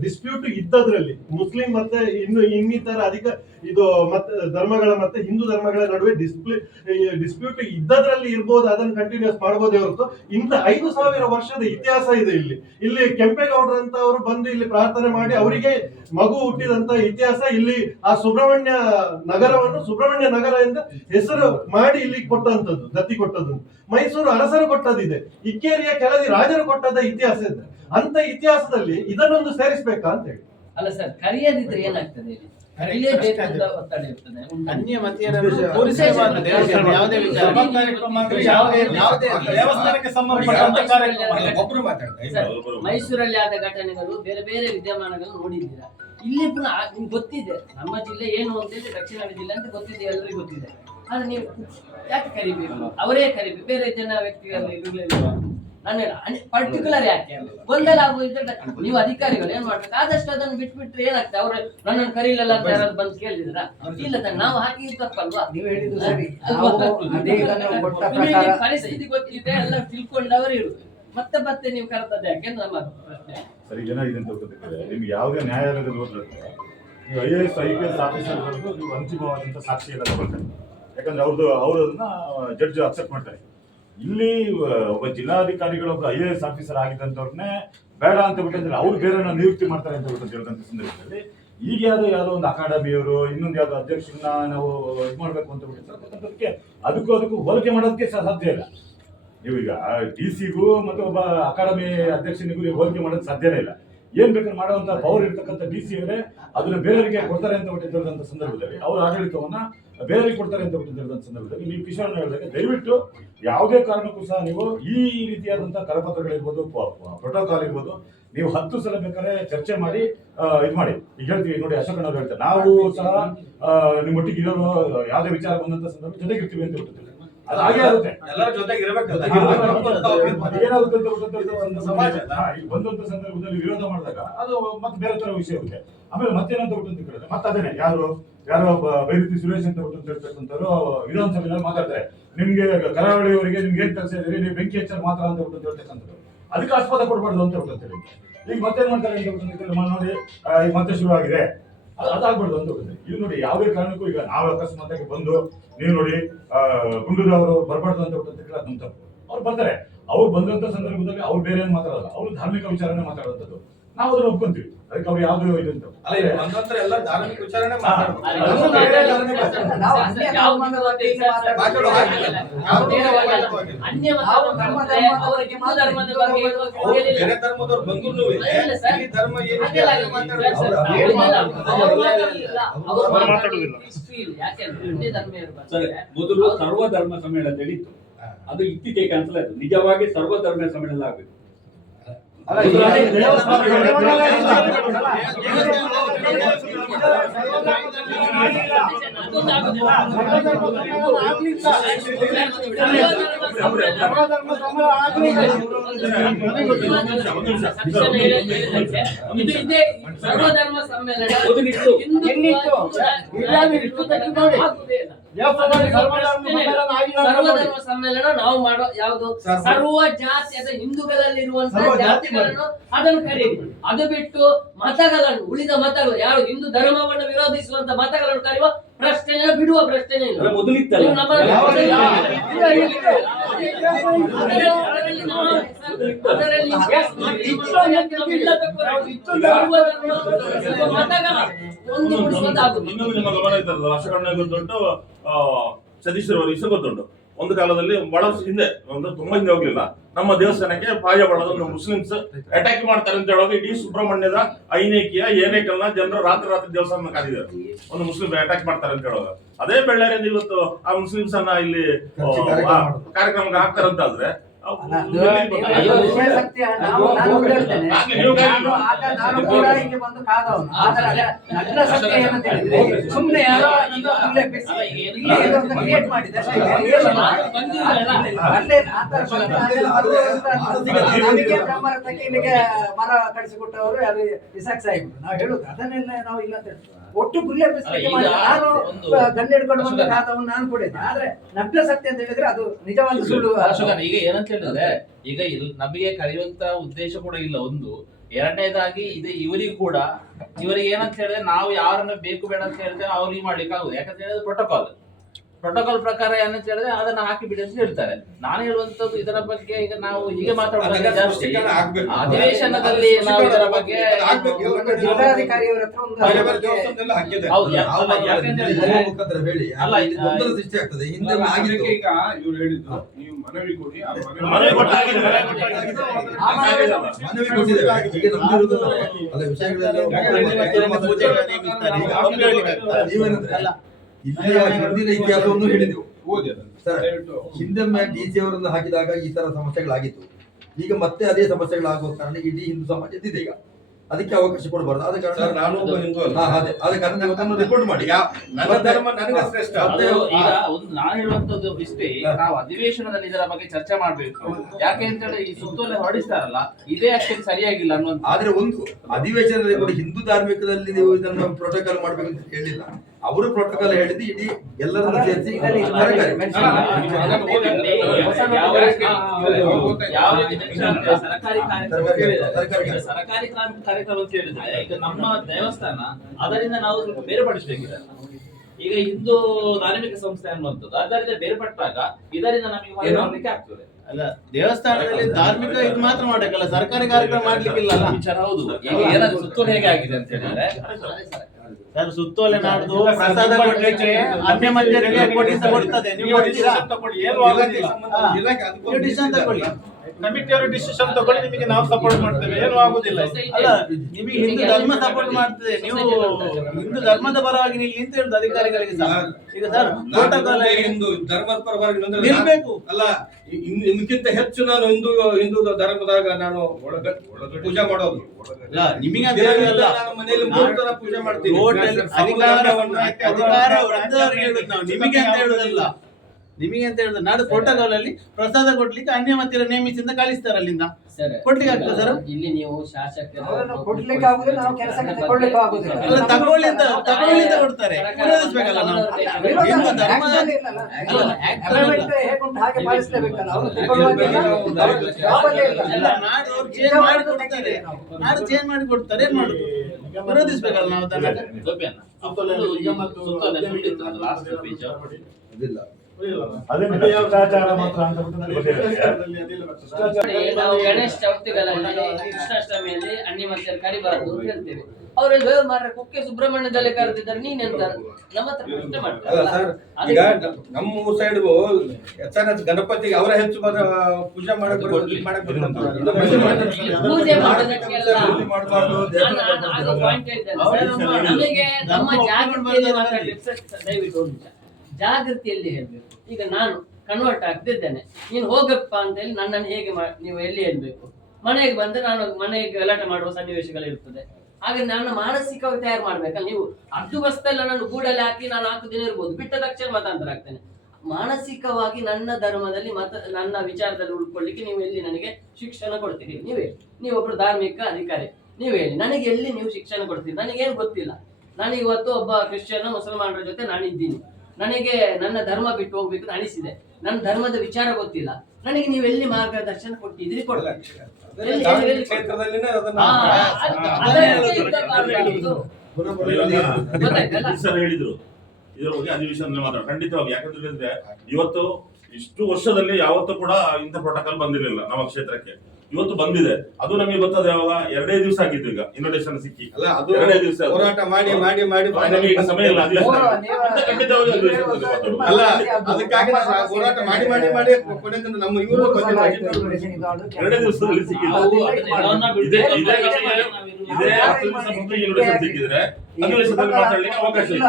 ಡಿಸ್ಪ್ಯೂಟ್ ಇದ್ದದ್ರಲ್ಲಿ ಮುಸ್ಲಿಂ ಮತ್ತೆ ಇನ್ನಿತರ ಮತ್ತೆ ಧರ್ಮಗಳ ಮತ್ತೆ ಹಿಂದೂ ಧರ್ಮಗಳ ನಡುವೆ ಡಿಸ್ಪ್ಯೂಟ್ ಇದ್ದದ್ರಲ್ಲಿ ಇರ್ಬೋದು, ಅದನ್ನು ಕಂಟಿನ್ಯೂಸ್ ಮಾಡಬಹುದೇ ಹೊರತು ಇಂತ 5000 ವರ್ಷದ ಇತಿಹಾಸ ಇದೆ. ಇಲ್ಲಿ ಕೆಂಪೇಗೌಡರು ಅಂತ ಅವರು ಬಂದು ಇಲ್ಲಿ ಪ್ರಾರ್ಥನೆ ಮಾಡಿ ಅವರಿಗೆ ಮಗು ಹುಟ್ಟಿದಂತ ಇತಿಹಾಸ ಇಲ್ಲಿ ಆ ಸುಬ್ರಹ್ಮಣ್ಯ ನಗರವನ್ನು ಸುಬ್ರಹ್ಮಣ್ಯ ನಗರ ಎಂದು ಹೆಸರು ಮಾಡಿ ಇಲ್ಲಿ ಕೊಟ್ಟಂತದ್ದು, ದತ್ತಿ ಕೊಟ್ಟದ್ದು. ಮೈಸೂರು ಅರಸರು ಕೊಟ್ಟದಿದೆ, ಇಕ್ಕೇರಿಯ ಕೆಳದಿ ರಾಜರು ಕೊಟ್ಟದ ಇತಿಹಾಸ ಇದೆ. ಅಂತ ಇತಿಹಾಸದಲ್ಲಿ ಇದನ್ನೊಂದು ಸೇರಿಸಬೇಕಾ ಅಂತ ಹೇಳಿ. ಅಲ್ಲ ಸರ್, ಕರೆಯದಿದ್ರೆ ಏನಾಗ್ತದೆ? ಒತ್ತಡ ಇರ್ತದೆ. ಮೈಸೂರಲ್ಲಿ ಆದ ಘಟನೆಗಳು, ಬೇರೆ ಬೇರೆ ವಿದ್ಯಮಾನಗಳು ನೋಡಿದ್ದೀರಾ. ಇಲ್ಲಿ ಪುನಃ ನಿಮ್ಗೆ ಗೊತ್ತಿದೆ ನಮ್ಮ ಜಿಲ್ಲೆ ಏನು ಅಂತೇಳಿ, ದಕ್ಷಿಣ ಕನ್ನಡ ಜಿಲ್ಲೆ ಅಂತ ಗೊತ್ತಿದೆ, ಎಲ್ಲರಿಗೂ ಗೊತ್ತಿದೆ. ಆದ್ರೆ ನೀವು ಯಾಕೆ ಕರಿಬೇಕು? ಅವರೇ ಕರಿಬೇಕು, ಬೇರೆ ಜನ ವ್ಯಕ್ತಿಗಳಲ್ಲಿ ನಾನು ಪರ್ಟಿಕ್ಯುಲರ್ ಯಾಕೆ ಗೊಂದಲ ಆಗುವುದಿದ್ರೆ ನೀವು ಅಧಿಕಾರಿಗಳು ಏನ್ ಮಾಡ್ಬೇಕು, ಆದಷ್ಟು ಅದನ್ನು ಬಿಟ್ಬಿಟ್ರೆ ಏನಾಗ್ತದೆ. ಅವ್ರು ನನ್ನನ್ನು ಕರೀಲಿಲ್ಲ ಅಂತ ಯಾರಾದ್ರು ಬಂದು ಕೇಳಿದ್ರ ಇಲ್ಲ ತಾನೆ, ನಾವು ಹಾಕಿ ತಪ್ಪಲ್ವಾ? ನೀವು ಹೇಳಿದ್ದು ಸರಿ. ಅಲ್ವಾ? ನಾವು ಅದೇ ಇದನ್ನು ಕೊಟ್ಟ ನಿಮಗೆ ಪ್ರಕಾರ ಪರಿಸ್ಥಿತಿ ಗೊತ್ತಿದೆ, ಎಲ್ಲ ತಿಳ್ಕೊಂಡವರು ಇರುದು. ಮತ್ತೆ ನೀವು ಕರೆತದ್ದು ಯಾಕೆ ನಮ್ಮ ಪ್ರಶ್ನೆ. ಸರಿ, ಏನಾಗಿದೆ ಅಂತ ಗೊತ್ತಿದೆ, ನಿಮ್ಗೆ ಯಾವುದೇ ನ್ಯಾಯಾಲಯದಲ್ಲಿ ಹೋದ್ರೆ ನೀವು IAS IPS ಆಫೀಸರ್ವರೆಗೂ ನೀವು ಅಂತಿಮವಾದಂಥ ಸಾಕ್ಷಿ ಎಲ್ಲ ತಗೊಳ್ತಾರೆ. ಯಾಕಂದ್ರೆ ಅವ್ರದನ್ನ ಜಡ್ಜ್ ಅಕ್ಸೆಪ್ಟ್ ಮಾಡ್ತಾರೆ. ಇಲ್ಲಿ ಒಬ್ಬ ಜಿಲ್ಲಾಧಿಕಾರಿಗಳು ಒಬ್ಬ IAS ಆಫೀಸರ್ ಆಗಿದ್ದಂಥವ್ರನ್ನೇ ಬೇಡ ಅಂತ ಬಿಟ್ಟಂದ್ರೆ ಅವ್ರು ಬೇರೆ ನಿಯುಕ್ತಿ ಮಾಡ್ತಾರೆ ಅಂತ ಬಿಟ್ಟು ಹೇಳಿದಂಥ ಸಂದರ್ಭದಲ್ಲಿ ಈಗ ಯಾವುದೋ ಒಂದು ಅಕಾಡೆಮಿಯವರು ಇನ್ನೊಂದು ಯಾವುದೋ ಅಧ್ಯಕ್ಷರನ್ನ ನಾವು ಇದು ಮಾಡ್ಬೇಕು ಅಂತ ಬಿಟ್ಟಿರ್ತಕ್ಕಂಥದಕ್ಕೆ ಅದಕ್ಕೂ ಹೋಲಿಕೆ ಮಾಡೋದಕ್ಕೆ ಸಾಧ್ಯ ಇಲ್ಲ. ನೀವೀಗ DC-ಗೂ ಮತ್ತು ಒಬ್ಬ ಅಕಾಡೆಮಿ ಅಧ್ಯಕ್ಷನಿಗೂ ನೀವು ಹೋಲಿಕೆ ಮಾಡೋದು ಸಾಧ್ಯನೇ ಇಲ್ಲ. ಏನ್ ಬೇಕಾದ್ರೆ ಮಾಡುವಂತ ಪವರ್ ಇರ್ತಕ್ಕಂಥ DC ಅವರೇ ಅದನ್ನ ಬೇರೆಯವರಿಗೆ ಕೊಡ್ತಾರೆ ಅಂತ ಬಿಟ್ಟಿದ್ದಂಥ ಸಂದರ್ಭದಲ್ಲಿ ಅವ್ರ ಆಡಳಿತವನ್ನ ಬೇರೆಯವರಿಗೆ ಕೊಡ್ತಾರೆ ಅಂತ ಬಿಟ್ಟಿದ್ದಂಥ ಸಂದರ್ಭದಲ್ಲಿ ನೀವು ಕಿಶೋರ್ ಹೇಳಿದಾಗ ದಯವಿಟ್ಟು ಯಾವುದೇ ಕಾರಣಕ್ಕೂ ಸಹ ನೀವು ಈ ರೀತಿಯಾದಂತಹ ಕರಪತ್ರಗಳಿರ್ಬೋದು, ಪ್ರೋಟೋಕಾಲ್ ಇರ್ಬೋದು, ನೀವು 10 ಸಲ ಬೇಕಾದ್ರೆ ಚರ್ಚೆ ಮಾಡಿ ಇದು ಮಾಡಿ. ಈಗ ಹೇಳ್ತೀವಿ ನೋಡಿ, ಅಶೋಕನವ್ರು ಹೇಳ್ತಾರೆ ನಾವು ಸಹ ನಿಮ್ಮೊಟ್ಟಿಗೆ ಇರೋರು ಯಾವುದೇ ವಿಚಾರ ಬಂದಂತ ಸಂದರ್ಭ ಜೊತೆಗಿರ್ತೀವಿ ಅಂತ ಬಿಟ್ಟಿದ್ದಾರೆ. ಅದು ಹಾಗೆ ಆಗುತ್ತೆ, ಎಲ್ಲರ ಜೊತೆಗೆ ಇರಬೇಕಲ್ಲ. ಏನಾಗುತ್ತೆ ಅಂತ ಸಮಾಜ ಬಂದಂತ ಸಂದರ್ಭದಲ್ಲಿ ವಿರೋಧ ಮಾಡಿದಾಗ ಅದು ಮತ್ತೆ ಬೇರೆ ತರ ವಿಷಯ ಆಗುತ್ತೆ. ಆಮೇಲೆ ಮತ್ತೇನಂತ ಬಿಟ್ಟು ಅಂತ ಕೇಳಿದ್ರೆ ಮತ್ತೆ ಅದನ್ನೇ ಯಾರೋ ಬೈರತಿ ಸುರೇಶ್ ಅಂತ ಬಿಟ್ಟು ಹೇಳ್ತಕ್ಕಂಥವ್ರು ವಿಧಾನಸಭೆಯಲ್ಲಿ ಮಾತಾಡ್ತಾರೆ, ನಿಮ್ಗೆ ಕರಾವಳಿಯವರಿಗೆ ನಿಮ್ಗೆ ಏನ್ ಕೆಲಸ ಇದ್ರೆ ನೀವು ಬೆಂಕಿ ಹಚ್ಚರ್ ಮಾತ್ರ ಅಂತ ಬಿಟ್ಟು ಹೇಳ್ತಕ್ಕಂಥದ್ದು. ಅದಕ್ಕೆ ಆಸ್ಪದ ಕೊಡಬಾರ್ದು ಅಂತ ಹೇಳ್ತಾರೆ. ಈಗ ಮತ್ತೇನ್ ಮಾಡ್ತಾರೆ ಅಂತ ಬಿಟ್ಟು ನೋಡಿ, ಈಗ ಮತ್ತೆ ಶುರು ಆಗಿದೆ, ಅದಾಗ್ಬಾರ್ದು ಅಂತ ಹೇಳ್ತಾರೆ. ಇದು ನೋಡಿ, ಯಾವುದೇ ಕಾರಣಕ್ಕೂ ಈಗ ನಾವು ಅಕಸ್ಮಾತ್ ಆಗಿ ಬಂದು ನೀವು ನೋಡಿ ಗುಂಡೂರವರು ಬರ್ಬಾರ್ದು ಅಂತ ಬಿಟ್ಟು ಅದು ತಪ್ಪು. ಅವ್ರು ಬರ್ತಾರೆ, ಅವ್ರು ಬಂದಂತ ಸಂದರ್ಭದಲ್ಲಿ ಅವ್ರು ಬೇರೆ ಏನ್ ಮಾತಾಡಲ್ಲ, ಅವ್ರು ಧಾರ್ಮಿಕ ವಿಚಾರನೆ ಮಾತಾಡುವಂಥದ್ದು. ನಾವು ಅದನ್ನ ಒಪ್ಕೊಂತೀವಿ, ಅದಕ್ಕೆ ಅವ್ರು ಯಾವ್ದು ಇದು ಅಂತ ಅಲ್ಲ, ಇದು ಬಂದಂತರ ಎಲ್ಲ ಧಾರ್ಮಿಕ ವಿಚಾರಣೆ ನಾವು ಅನ್ಯ ಬೇರೆ ಧರ್ಮದವ್ರು ಬಂದ್ರು ಈ ಧರ್ಮ ಏನಿದೆ ಸರಿ, ಮೊದಲು ಸರ್ವಧರ್ಮ ಸಮ್ಮೇಳನ ನಡೀತು, ಅದು ಇತ್ತೀಚೆಗೆ ಕ್ಯಾನ್ಸಲ್ ಆಯ್ತು. ನಿಜವಾಗಿ ಸರ್ವಧರ್ಮ ಸಮ್ಮೇಳನ ಆಗಬೇಕು. ಇದು ಇದೆ ಸರ್ವಧರ್ಮ ಸಮ್ಮೇಳನ. ಸರ್ವಧರ್ಮ ಸಮ್ಮೇಳನ ನಾವು ಮಾಡೋ ಯಾವುದು, ಸರ್ವ ಜಾತಿಯಾದ ಹಿಂದೂಗಳಲ್ಲಿರುವಂತಹ ಜಾತಿಗಳನ್ನು ಅದನ್ನು ಕರೀರಿ. ಅದು ಬಿಟ್ಟು ಮತಗಳನ್ನು, ಉಳಿದ ಮತಗಳು ಯಾರು ಹಿಂದೂ ಧರ್ಮವನ್ನು ವಿರೋಧಿಸುವಂತ ಮತಗಳನ್ನು ಕರೆಯುವ ಪ್ರಶ್ನೆ ಬಿಡುವ ಪ್ರಶ್ನೆ ಇಲ್ಲ. ಮೊದಲಿತ್ತಲ್ಲ, ಇನ್ನೊಂದು ನಿಮ್ಮ ಗಮನ ಇರ್ತದೆ, ಅಶೋಕಣ್ಣ ದೊಡ್ಡ ಸತೀಶ್ವರ ಅವರು ಇಷ್ಟ ಗೊತ್ತುಂಟು. ಒಂದು ಕಾಲದಲ್ಲಿ ಬಹಳ ಹಿಂದೆ, ಒಂದು ತುಂಬಾ ಹಿಂದೆ ಹೋಗ್ಲಿಲ್ಲ, ನಮ್ಮ ದೇವಸ್ಥಾನಕ್ಕೆ ಪಾಯ ಬಣ್ಣದ ಒಂದು ಮುಸ್ಲಿಮ್ಸ್ ಅಟ್ಯಾಕ್ ಮಾಡ್ತಾರೆ ಅಂತ ಹೇಳುವಾಗ ಇಡೀ ಸುಬ್ರಹ್ಮಣ್ಯದ ಐನೇಕಿಯ ಏನೇಕಲ್ನ ಜನರು ರಾತ್ರಿ ದೇವಸ್ಥಾನ ಕಾದಿದ್ದಾರೆ, ಒಂದು ಮುಸ್ಲಿಂ ಅಟ್ಯಾಕ್ ಮಾಡ್ತಾರೆ ಅಂತ ಹೇಳುವಾಗ. ಅದೇ ಬೆಳ್ಳಾರಿಯಿಂದ ಇವತ್ತು ಆ ಮುಸ್ಲಿಮ್ಸ್ ಅನ್ನ ಇಲ್ಲಿ ಕಾರ್ಯಕ್ರಮಕ್ಕೆ ಹಾಕ್ತಾರಂತಾದ್ರೆ ಸುಮ್ಮನೆ ಯಾರೋ ಕ್ರಿಯೇಟ್ ಮಾಡಿದೆ ಇಲ್ಲಿಗೆ ಮರ ಕಳಿಸಿಕೊಟ್ಟವರು ಯಾರು ಇಸಾಕ್ ಸಾಹೇಬ್ರು. ನಾವು ಹೇಳುದು ಅದನ್ನೆಲ್ಲ ನಾವು ಇಲ್ಲ ಅಂತ ಹೇಳಿ ಒಟ್ಟು ಪ್ರಿಯಪಿಸಲಿಕ್ಕೆ ನಾನು ಗಂಡು ಹಿಡ್ಕೊಂಡು ಬಂದ ಖಾತವನ್ನು ನಾನು ಕೊಡಿದ್ದೆ. ಆದ್ರೆ ನಗ್ನ ಸತ್ಯ ಅಂತ ಹೇಳಿದ್ರೆ ಅದು ನಿಜವಾದ ಸುಳ್ಳು. ಈಗ ಏನಂತ ಹೇಳಿದ್ರೆ, ಈಗ ನಮಗೆ ಕರೆಯುವಂತ ಉದ್ದೇಶ ಕೂಡ ಇಲ್ಲ ಒಂದು. ಎರಡನೇದಾಗಿ ಇದೆ ಇವರಿಗೆ ಕೂಡ, ಇವರಿಗೆ ಏನಂತ ಹೇಳಿದ್ರೆ ನಾವು ಯಾರನ್ನ ಬೇಕು ಬೇಡ ಅಂತ ಹೇಳಿದ್ರೆ ಅವ್ರಿಗೆ ಮಾಡ್ಲಿಕ್ಕೆ ಆಗುದು. ಯಾಕಂತ ಹೇಳಿದ್ರೆ ಪ್ರೋಟೋಕಾಲ್ ಪ್ರಕಾರ ಏನಂತ ಹೇಳಿದ್ರೆ ಅದನ್ನ ಹಾಕಿ ಬಿಡಿ ಅಂತ ಹೇಳ್ತಾರೆ. ನಾನು ಹೇಳುವಂತದ್ದು ಇದರ ಬಗ್ಗೆ ಈಗ ನಾವು ಹೀಗೆ ಮಾತಾಡೋದು ಜಾಸ್ತಿ. ಅಧಿವೇಶನದಲ್ಲಿ ನಾವು ಇದರ ಬಗ್ಗೆ ಜಿಲ್ಲಾಧಿಕಾರಿಯವರ ಹತ್ರ ಸೃಷ್ಟಿ ಆಗ್ತದೆ. ಹಿಂದೆ ಈಗ ಇವ್ರು ಹೇಳಿದ್ರು ನೀವು ಮನವಿ ಕೊಡಿ, ಮನವಿ ಕೊಟ್ಟಿದ್ದೇವೆ. ಈಗ ನಮ್ದಿರುವುದು ಅಲ್ಲ ನೀವೇನಂದ್ರೆ ಇಲ್ಲಿಯ ಹಿಂದಿನ ಇತಿಹಾಸವನ್ನು ಹೇಳಿದೆವು ಸರ್. ಹಿಂದೊಮ್ಮೆ DC ಅವರನ್ನು ಹಾಕಿದಾಗ ಈ ತರ ಸಮಸ್ಯೆಗಳಾಗಿತ್ತು. ಈಗ ಮತ್ತೆ ಅದೇ ಸಮಸ್ಯೆಗಳಾಗುವ ಕಾರಣ ಇಡೀ ಹಿಂದೂ ಸಮಾಜ ಎದ್ದಿದೆ ಈಗ. ಅದಕ್ಕೆ ಅವಕಾಶ ಕೊಡಬಾರ್ದು. ಆದ ಕಾರಣ ಸರ್, ನಾನು ಒಬ್ಬ ಹಿಂದೂ ಅಲ್ಲ. ಆದ ಕಾರಣ ನೀವು ಅದನ್ನು ರಿಪೋರ್ಟ್ ಮಾಡಿ. ನನ್ನ ಧರ್ಮ ನನಗೆ ಶ್ರೇಷ್ಠ. ಅದು ಈಗ ಒಂದು ನಾನು ಹೇಳುವಂತದ್ದು ಇಷ್ಟೇ, ನಾವು ಅಧಿವೇಶನದಲ್ಲಿ ಇದರ ಬಗ್ಗೆ ಚರ್ಚೆ ಮಾಡ್ಬೇಕು. ಯಾಕೆ ಅಂತ ಹೇಳಿ ಈ ಸುತ್ತೋಲೆ ಹೊರಡಿಸ್ತಾರಲ್ಲ, ಇದೇ ಅಷ್ಟೇ ಸರಿಯಾಗಿಲ್ಲ ಅನ್ನುವಂತ. ಆದ್ರೆ ಒಂದು ಅಧಿವೇಶನದಲ್ಲಿ ಕೂಡ ಹಿಂದೂ ಧಾರ್ಮಿಕದಲ್ಲಿ ನೀವು ಇದನ್ನು ಪ್ರೋಟೋಕಾಲ್ ಮಾಡ್ಬೇಕು ಅಂತ ಹೇಳಿಲ್ಲ. ಅವರು ಪ್ರೋಟೋಕಾಲ್ ಹೇಳಿದ್ದು ಇಡೀ ಎಲ್ಲರನ್ನು ಸೇರಿಸಿ ಸರ್ಕಾರಿ ಕಾರ್ಯಕ್ರಮ ಅಂತ ಹೇಳಿದ್ರೆ ಈಗ ನಮ್ಮ ದೇವಸ್ಥಾನ ಅದರಿಂದ ನಾವು ಸ್ವಲ್ಪ ಬೇರ್ಪಡಿಸಬೇಕಿದೆ. ಈಗ ಹಿಂದೂ ಧಾರ್ಮಿಕ ಸಂಸ್ಥೆ ಅನ್ನುವಂಥದ್ದು ಅದರಿಂದ ಬೇರ್ಪಟ್ಟಾಗ ಇದರಿಂದ ನಮಗೆ ಹೊರಗೆ ಬರ್ಲಿಕ್ಕೆ ಆಗ್ತದೆ. ಅಲ್ಲ, ದೇವಸ್ಥಾನದಲ್ಲಿ ಧಾರ್ಮಿಕ ಇದು ಮಾತ್ರ ಮಾಡಬೇಕಲ್ಲ, ಸರ್ಕಾರಿ ಕಾರ್ಯಕ್ರಮ ಮಾಡ್ಲಿಕ್ಕಿಲ್ಲ. ವಿಚಾರ ಹೌದು. ಈಗ ಏನಾದ್ರು ಸುತ್ತೋಲೆ ಹೇಗೆ ಆಗಿದೆ ಅಂತ ಹೇಳಿದ್ರೆ ಸರ್, ಸುತ್ತೋಲೆ ನಾಡ್ದು ಪ್ರಸಾದ ಕೊಡ್ಲಿಕ್ಕೆ ಅನ್ಯ ಮಧ್ಯರಿಗೆ ಕೊಡ್ತದೆ. ನೀವು ಡಿಸಿಷನ್ ತಗೊಳ್ಳಿ, ಏನು ಆಗೋದಿಲ್ಲ. ನೀವು ಡಿಸಿಷನ್ ತಗೊಳ್ಳಿ, ಕಮಿಟಿಯವರು ಡಿಸಿಷನ್ ತಗೊಳ್ಳಿ, ನಿಮಗೆ ನಾವು ಸಪೋರ್ಟ್ ಮಾಡ್ತೇವೆ, ಏನು ಆಗುದಿಲ್ಲ. ಅಲ್ಲ, ನಿಮಗೆ ಹಿಂದೂ ಧರ್ಮ ಸಪೋರ್ಟ್ ಮಾಡ್ತದೆ, ನೀವು ಹಿಂದೂ ಧರ್ಮದ ಪರವಾಗಿ ನಿಲ್ಲಿ ಅಂತ ಹೇಳುದು ಅಧಿಕಾರಿಗಳಿಗೆ ಸಹ. ಈಗ ಸರ್, ಪ್ರೋಟೋಕಾಲ್ ಹಿಂದೂ ಧರ್ಮದ ಪರವಾಗಿ ನಿಲ್ಬೇಕು. ಅಲ್ಲ, ನಿಮ್ಗಿಂತ ಹೆಚ್ಚು ನಾನು ಹಿಂದೂ ಧರ್ಮದಾಗ ನಾನು ಪೂಜೆ ಮಾಡೋದು. ಅಲ್ಲ, ನಿಮಗೆ ಅಂತ ಹೇಳುದಲ್ಲ. ನಾನು ಮನೆಯಲ್ಲಿ 3 ತರ ಪೂಜೆ ಮಾಡ್ತೀನಿ. ಅಧಿಕಾರ ವೃಂದದವರಿಗೆ ಹೇಳುದು ನಾವು, ನಿಮಗೆ ಅಂತ ಹೇಳುದಲ್ಲ. ನಿಮಗೆ ಅಂತ ಹೇಳಿದ್ರೆ ನಾಡು ಪ್ರೋಟೋಕಾಲ್ ಅಲ್ಲಿ ಪ್ರಸಾದ ಕೊಡ್ಲಿಕ್ಕೆ ಅನ್ಯ ಮತ್ತಿರ ನೇಮಿಸಿಂದ ಕಳಿಸ್ತಾರೆ ಅಲ್ಲಿಂದ. ಕೊಡ್ಲಿಕ್ಕೆ ಆಗ್ತದೆ ಸರ್? ಇಲ್ಲಿ ನೀವು ಶಾಸಕರು ಕೊಡ್ಲಿಕ್ಕೆ ಆಗುದಿಲ್ಲ, ನಾವು ಕೆಲಸಕ್ಕೆ ತಗೊಳ್ಳಿಕ್ಕೆ ಆಗುದಿಲ್ಲ. ಅಲ್ಲ, ತಗೊಳ್ಳಿ ಅಂತ ಕೊಡ್ತಾರೆ, ವಿರೋಧಿಸ್ಬೇಕಲ್ಲ ನಾವು. ಹಿಂದೂ ಧರ್ಮ ಹಾಗೆ ಪಾಲಿಸಲೇಬೇಕಲ್ಲ. ಅವರು ತಗೊಳ್ಳುವಾಗ ಅಲ್ಲ, ನಾಡು ಅವ್ರು ಚೇಂಜ್ ಮಾಡಿ ಕೊಡ್ತಾರೆ, ನಾಡು ಚೇಂಜ್ ಮಾಡಿ ಕೊಡ್ತಾರೆ, ಏನ್ ಮಾಡುದು? ವಿರೋಧಿಸ್ಬೇಕಲ್ಲ ನಾವು ಅದನ್ನ. ಅದಿಲ್ಲ. ನಾವು ಗಣೇಶ ಚೌತಿಗಳಲ್ಲಿ ಕೃಷ್ಣಾಷ್ಟಮಿಯಲ್ಲಿ ಅನ್ಯ ಮಧ್ಯೆ ಕರಿಬಾರದು ಅಂತ ಹೇಳ್ತೇವೆ. ಅವ್ರ ಮಾರ ಕುಕ್ಕೆ ಸುಬ್ರಹ್ಮಣ್ಯದಲ್ಲಿ ಕರೆದಿದ್ದಾರೆ, ನೀನೆಂತ ನಮ್ಮ ಹತ್ರ ಪ್ರಶ್ನೆ ಅಲ್ಲ ಸರ್, ಈಗ ಮಾಡ್ತಾರೆ. ನಮ್ಮ ಊರ್ ಸೈಡ್ ಗಣಪತಿಗೆ ಅವರ ಹೆಚ್ಚು ಪೂಜೆ ಮಾಡಕ್ ಪೂಜೆ ಮಾಡೋದಕ್ಕೆಲ್ಲ ನಾನು ಆಗ ಪಾಯಿಂಟ್ ಹೇಳಿದ್ದೇನೆ ಸರ್. ನಮಗೆ ನಮ್ಮ ಜಾಗೃತಿಯಲ್ಲಿ ಮಾತಾಡ್ಲಿಕ್ಕೆ ದಯವಿಟ್ಟು ಒಂದು ನಿಮಿಷ ಜಾಗೃತಿಯಲ್ಲಿ ಹೇಳ್ಬೇಕು. ಈಗ ನಾನು ಕನ್ವರ್ಟ್ ಆಗ್ತಿದ್ದೇನೆ, ನೀನು ಹೋಗಪ್ಪ ಅಂತ ಹೇಳಿ ನನ್ನನ್ನು ಹೇಗೆ ನೀವು ಎಲ್ಲಿ ಹೇಳ್ಬೇಕು? ಮನೆಗೆ ಬಂದ್ರೆ ನಾನು ಮನೆಗೆ ಗಲಾಟೆ ಮಾಡುವ ಸನ್ನಿವೇಶಗಳಿರ್ತದೆ. ಹಾಗೆ ನನ್ನ ಮಾನಸಿಕವಾಗಿ ತಯಾರು ಮಾಡ್ಬೇಕಲ್ಲ. ನೀವು ಅರ್ಧ ಬಸ್ತಲ್ಲ ನಾನು ಗೂಡಲ್ಲಿ ಹಾಕಿ ನಾನು 4 ದಿನ ಇರ್ಬೋದು, ಬಿಟ್ಟ ತಕ್ಷಣ ಮತಾಂತರ ಆಗ್ತೇನೆ. ಮಾನಸಿಕವಾಗಿ ನನ್ನ ಧರ್ಮದಲ್ಲಿ ನನ್ನ ವಿಚಾರದಲ್ಲಿ ಉಳ್ಕೊಳ್ಳಿಕ್ಕೆ ನೀವು ಎಲ್ಲಿ ನನಗೆ ಶಿಕ್ಷಣ ಕೊಡ್ತೀರಿ? ನೀವೇ, ನೀವೊಬ್ರು ಧಾರ್ಮಿಕ ಅಧಿಕಾರಿ, ನೀವು ಹೇಳಿ ನನಗೆ ಎಲ್ಲಿ ನೀವು ಶಿಕ್ಷಣ ಕೊಡ್ತೀರಿ? ನನಗೇನು ಗೊತ್ತಿಲ್ಲ. ನಾನು ಇವತ್ತು ಒಬ್ಬ ಕ್ರಿಶ್ಚಿಯನ್ ಮುಸಲ್ಮಾನರ ಜೊತೆ ನಾನಿದ್ದೀನಿ, ನನಗೆ ನನ್ನ ಧರ್ಮ ಬಿಟ್ಟು ಹೋಗ್ಬೇಕು ಅನಿಸಿದೆ, ನನ್ನ ಧರ್ಮದ ವಿಚಾರ ಗೊತ್ತಿಲ್ಲ, ನನಗೆ ನೀವು ಎಲ್ಲಿ ಮಾರ್ಗದರ್ಶನ ಕೊಟ್ಟಿದ್ದೀರಿ? ಕೊಡಲ್ಲ. ಹೇಳಿದ್ರು ಇದರ ಬಗ್ಗೆ ಅಧಿವೇಶನ ಮಾತಾಡ ಖಂಡಿತವಾಗಿ. ಯಾಕಂತ ಹೇಳಿದ್ರೆ ಇವತ್ತು ಇಷ್ಟು ವರ್ಷದಲ್ಲಿ ಯಾವತ್ತೂ ಕೂಡ ಇಂಥ ಪ್ರೋಟೋಕಾಲ್ ಬಂದಿರಲಿಲ್ಲ ನಮ್ಮ ಕ್ಷೇತ್ರಕ್ಕೆ. ಇವತ್ತು ಬಂದಿದೆ. ಅದು ನಮಗೆ ಗೊತ್ತಾದ ಯಾವಾಗ 2 ದಿವಸ ಆಗಿತ್ತು. ಈಗ ಇನ್ವಿಟೇಷನ್ ಸಿಕ್ಕಿ ಅಲ್ಲ, ಅದು 2 ದಿವಸ ಹೋರಾಟ ಮಾಡಿ ಮಾಡಿ ಮಾಡಿ ನಮಗೆ ಈಗ ಸಮಯ ಇಲ್ಲ ಖಂಡಿತವಾಗಿ ಅಲ್ಲ, ಅದಕ್ಕಾಗಿ ನಾವು ಹೋರಾಟ ಮಾಡಿ ಮಾಡಿ ಮಾಡಿ ಕೊನೆಗೆ ನಮ್ಮ ಇವರು 2 ದಿವಸದಲ್ಲಿ ಸಿಕ್ಕಿಲ್ಲ. ಇದೇ 10 ದಿವಸ ಮುಂದೆ ಇನ್ವಿಟೇಷನ್ ಸಿಕ್ಕಿದ್ರೆ ಅಧಿವೇಶನದಲ್ಲಿ ಮಾತಾಡ್ಲಿಕ್ಕೆ ಅವಕಾಶ ಇಲ್ಲ.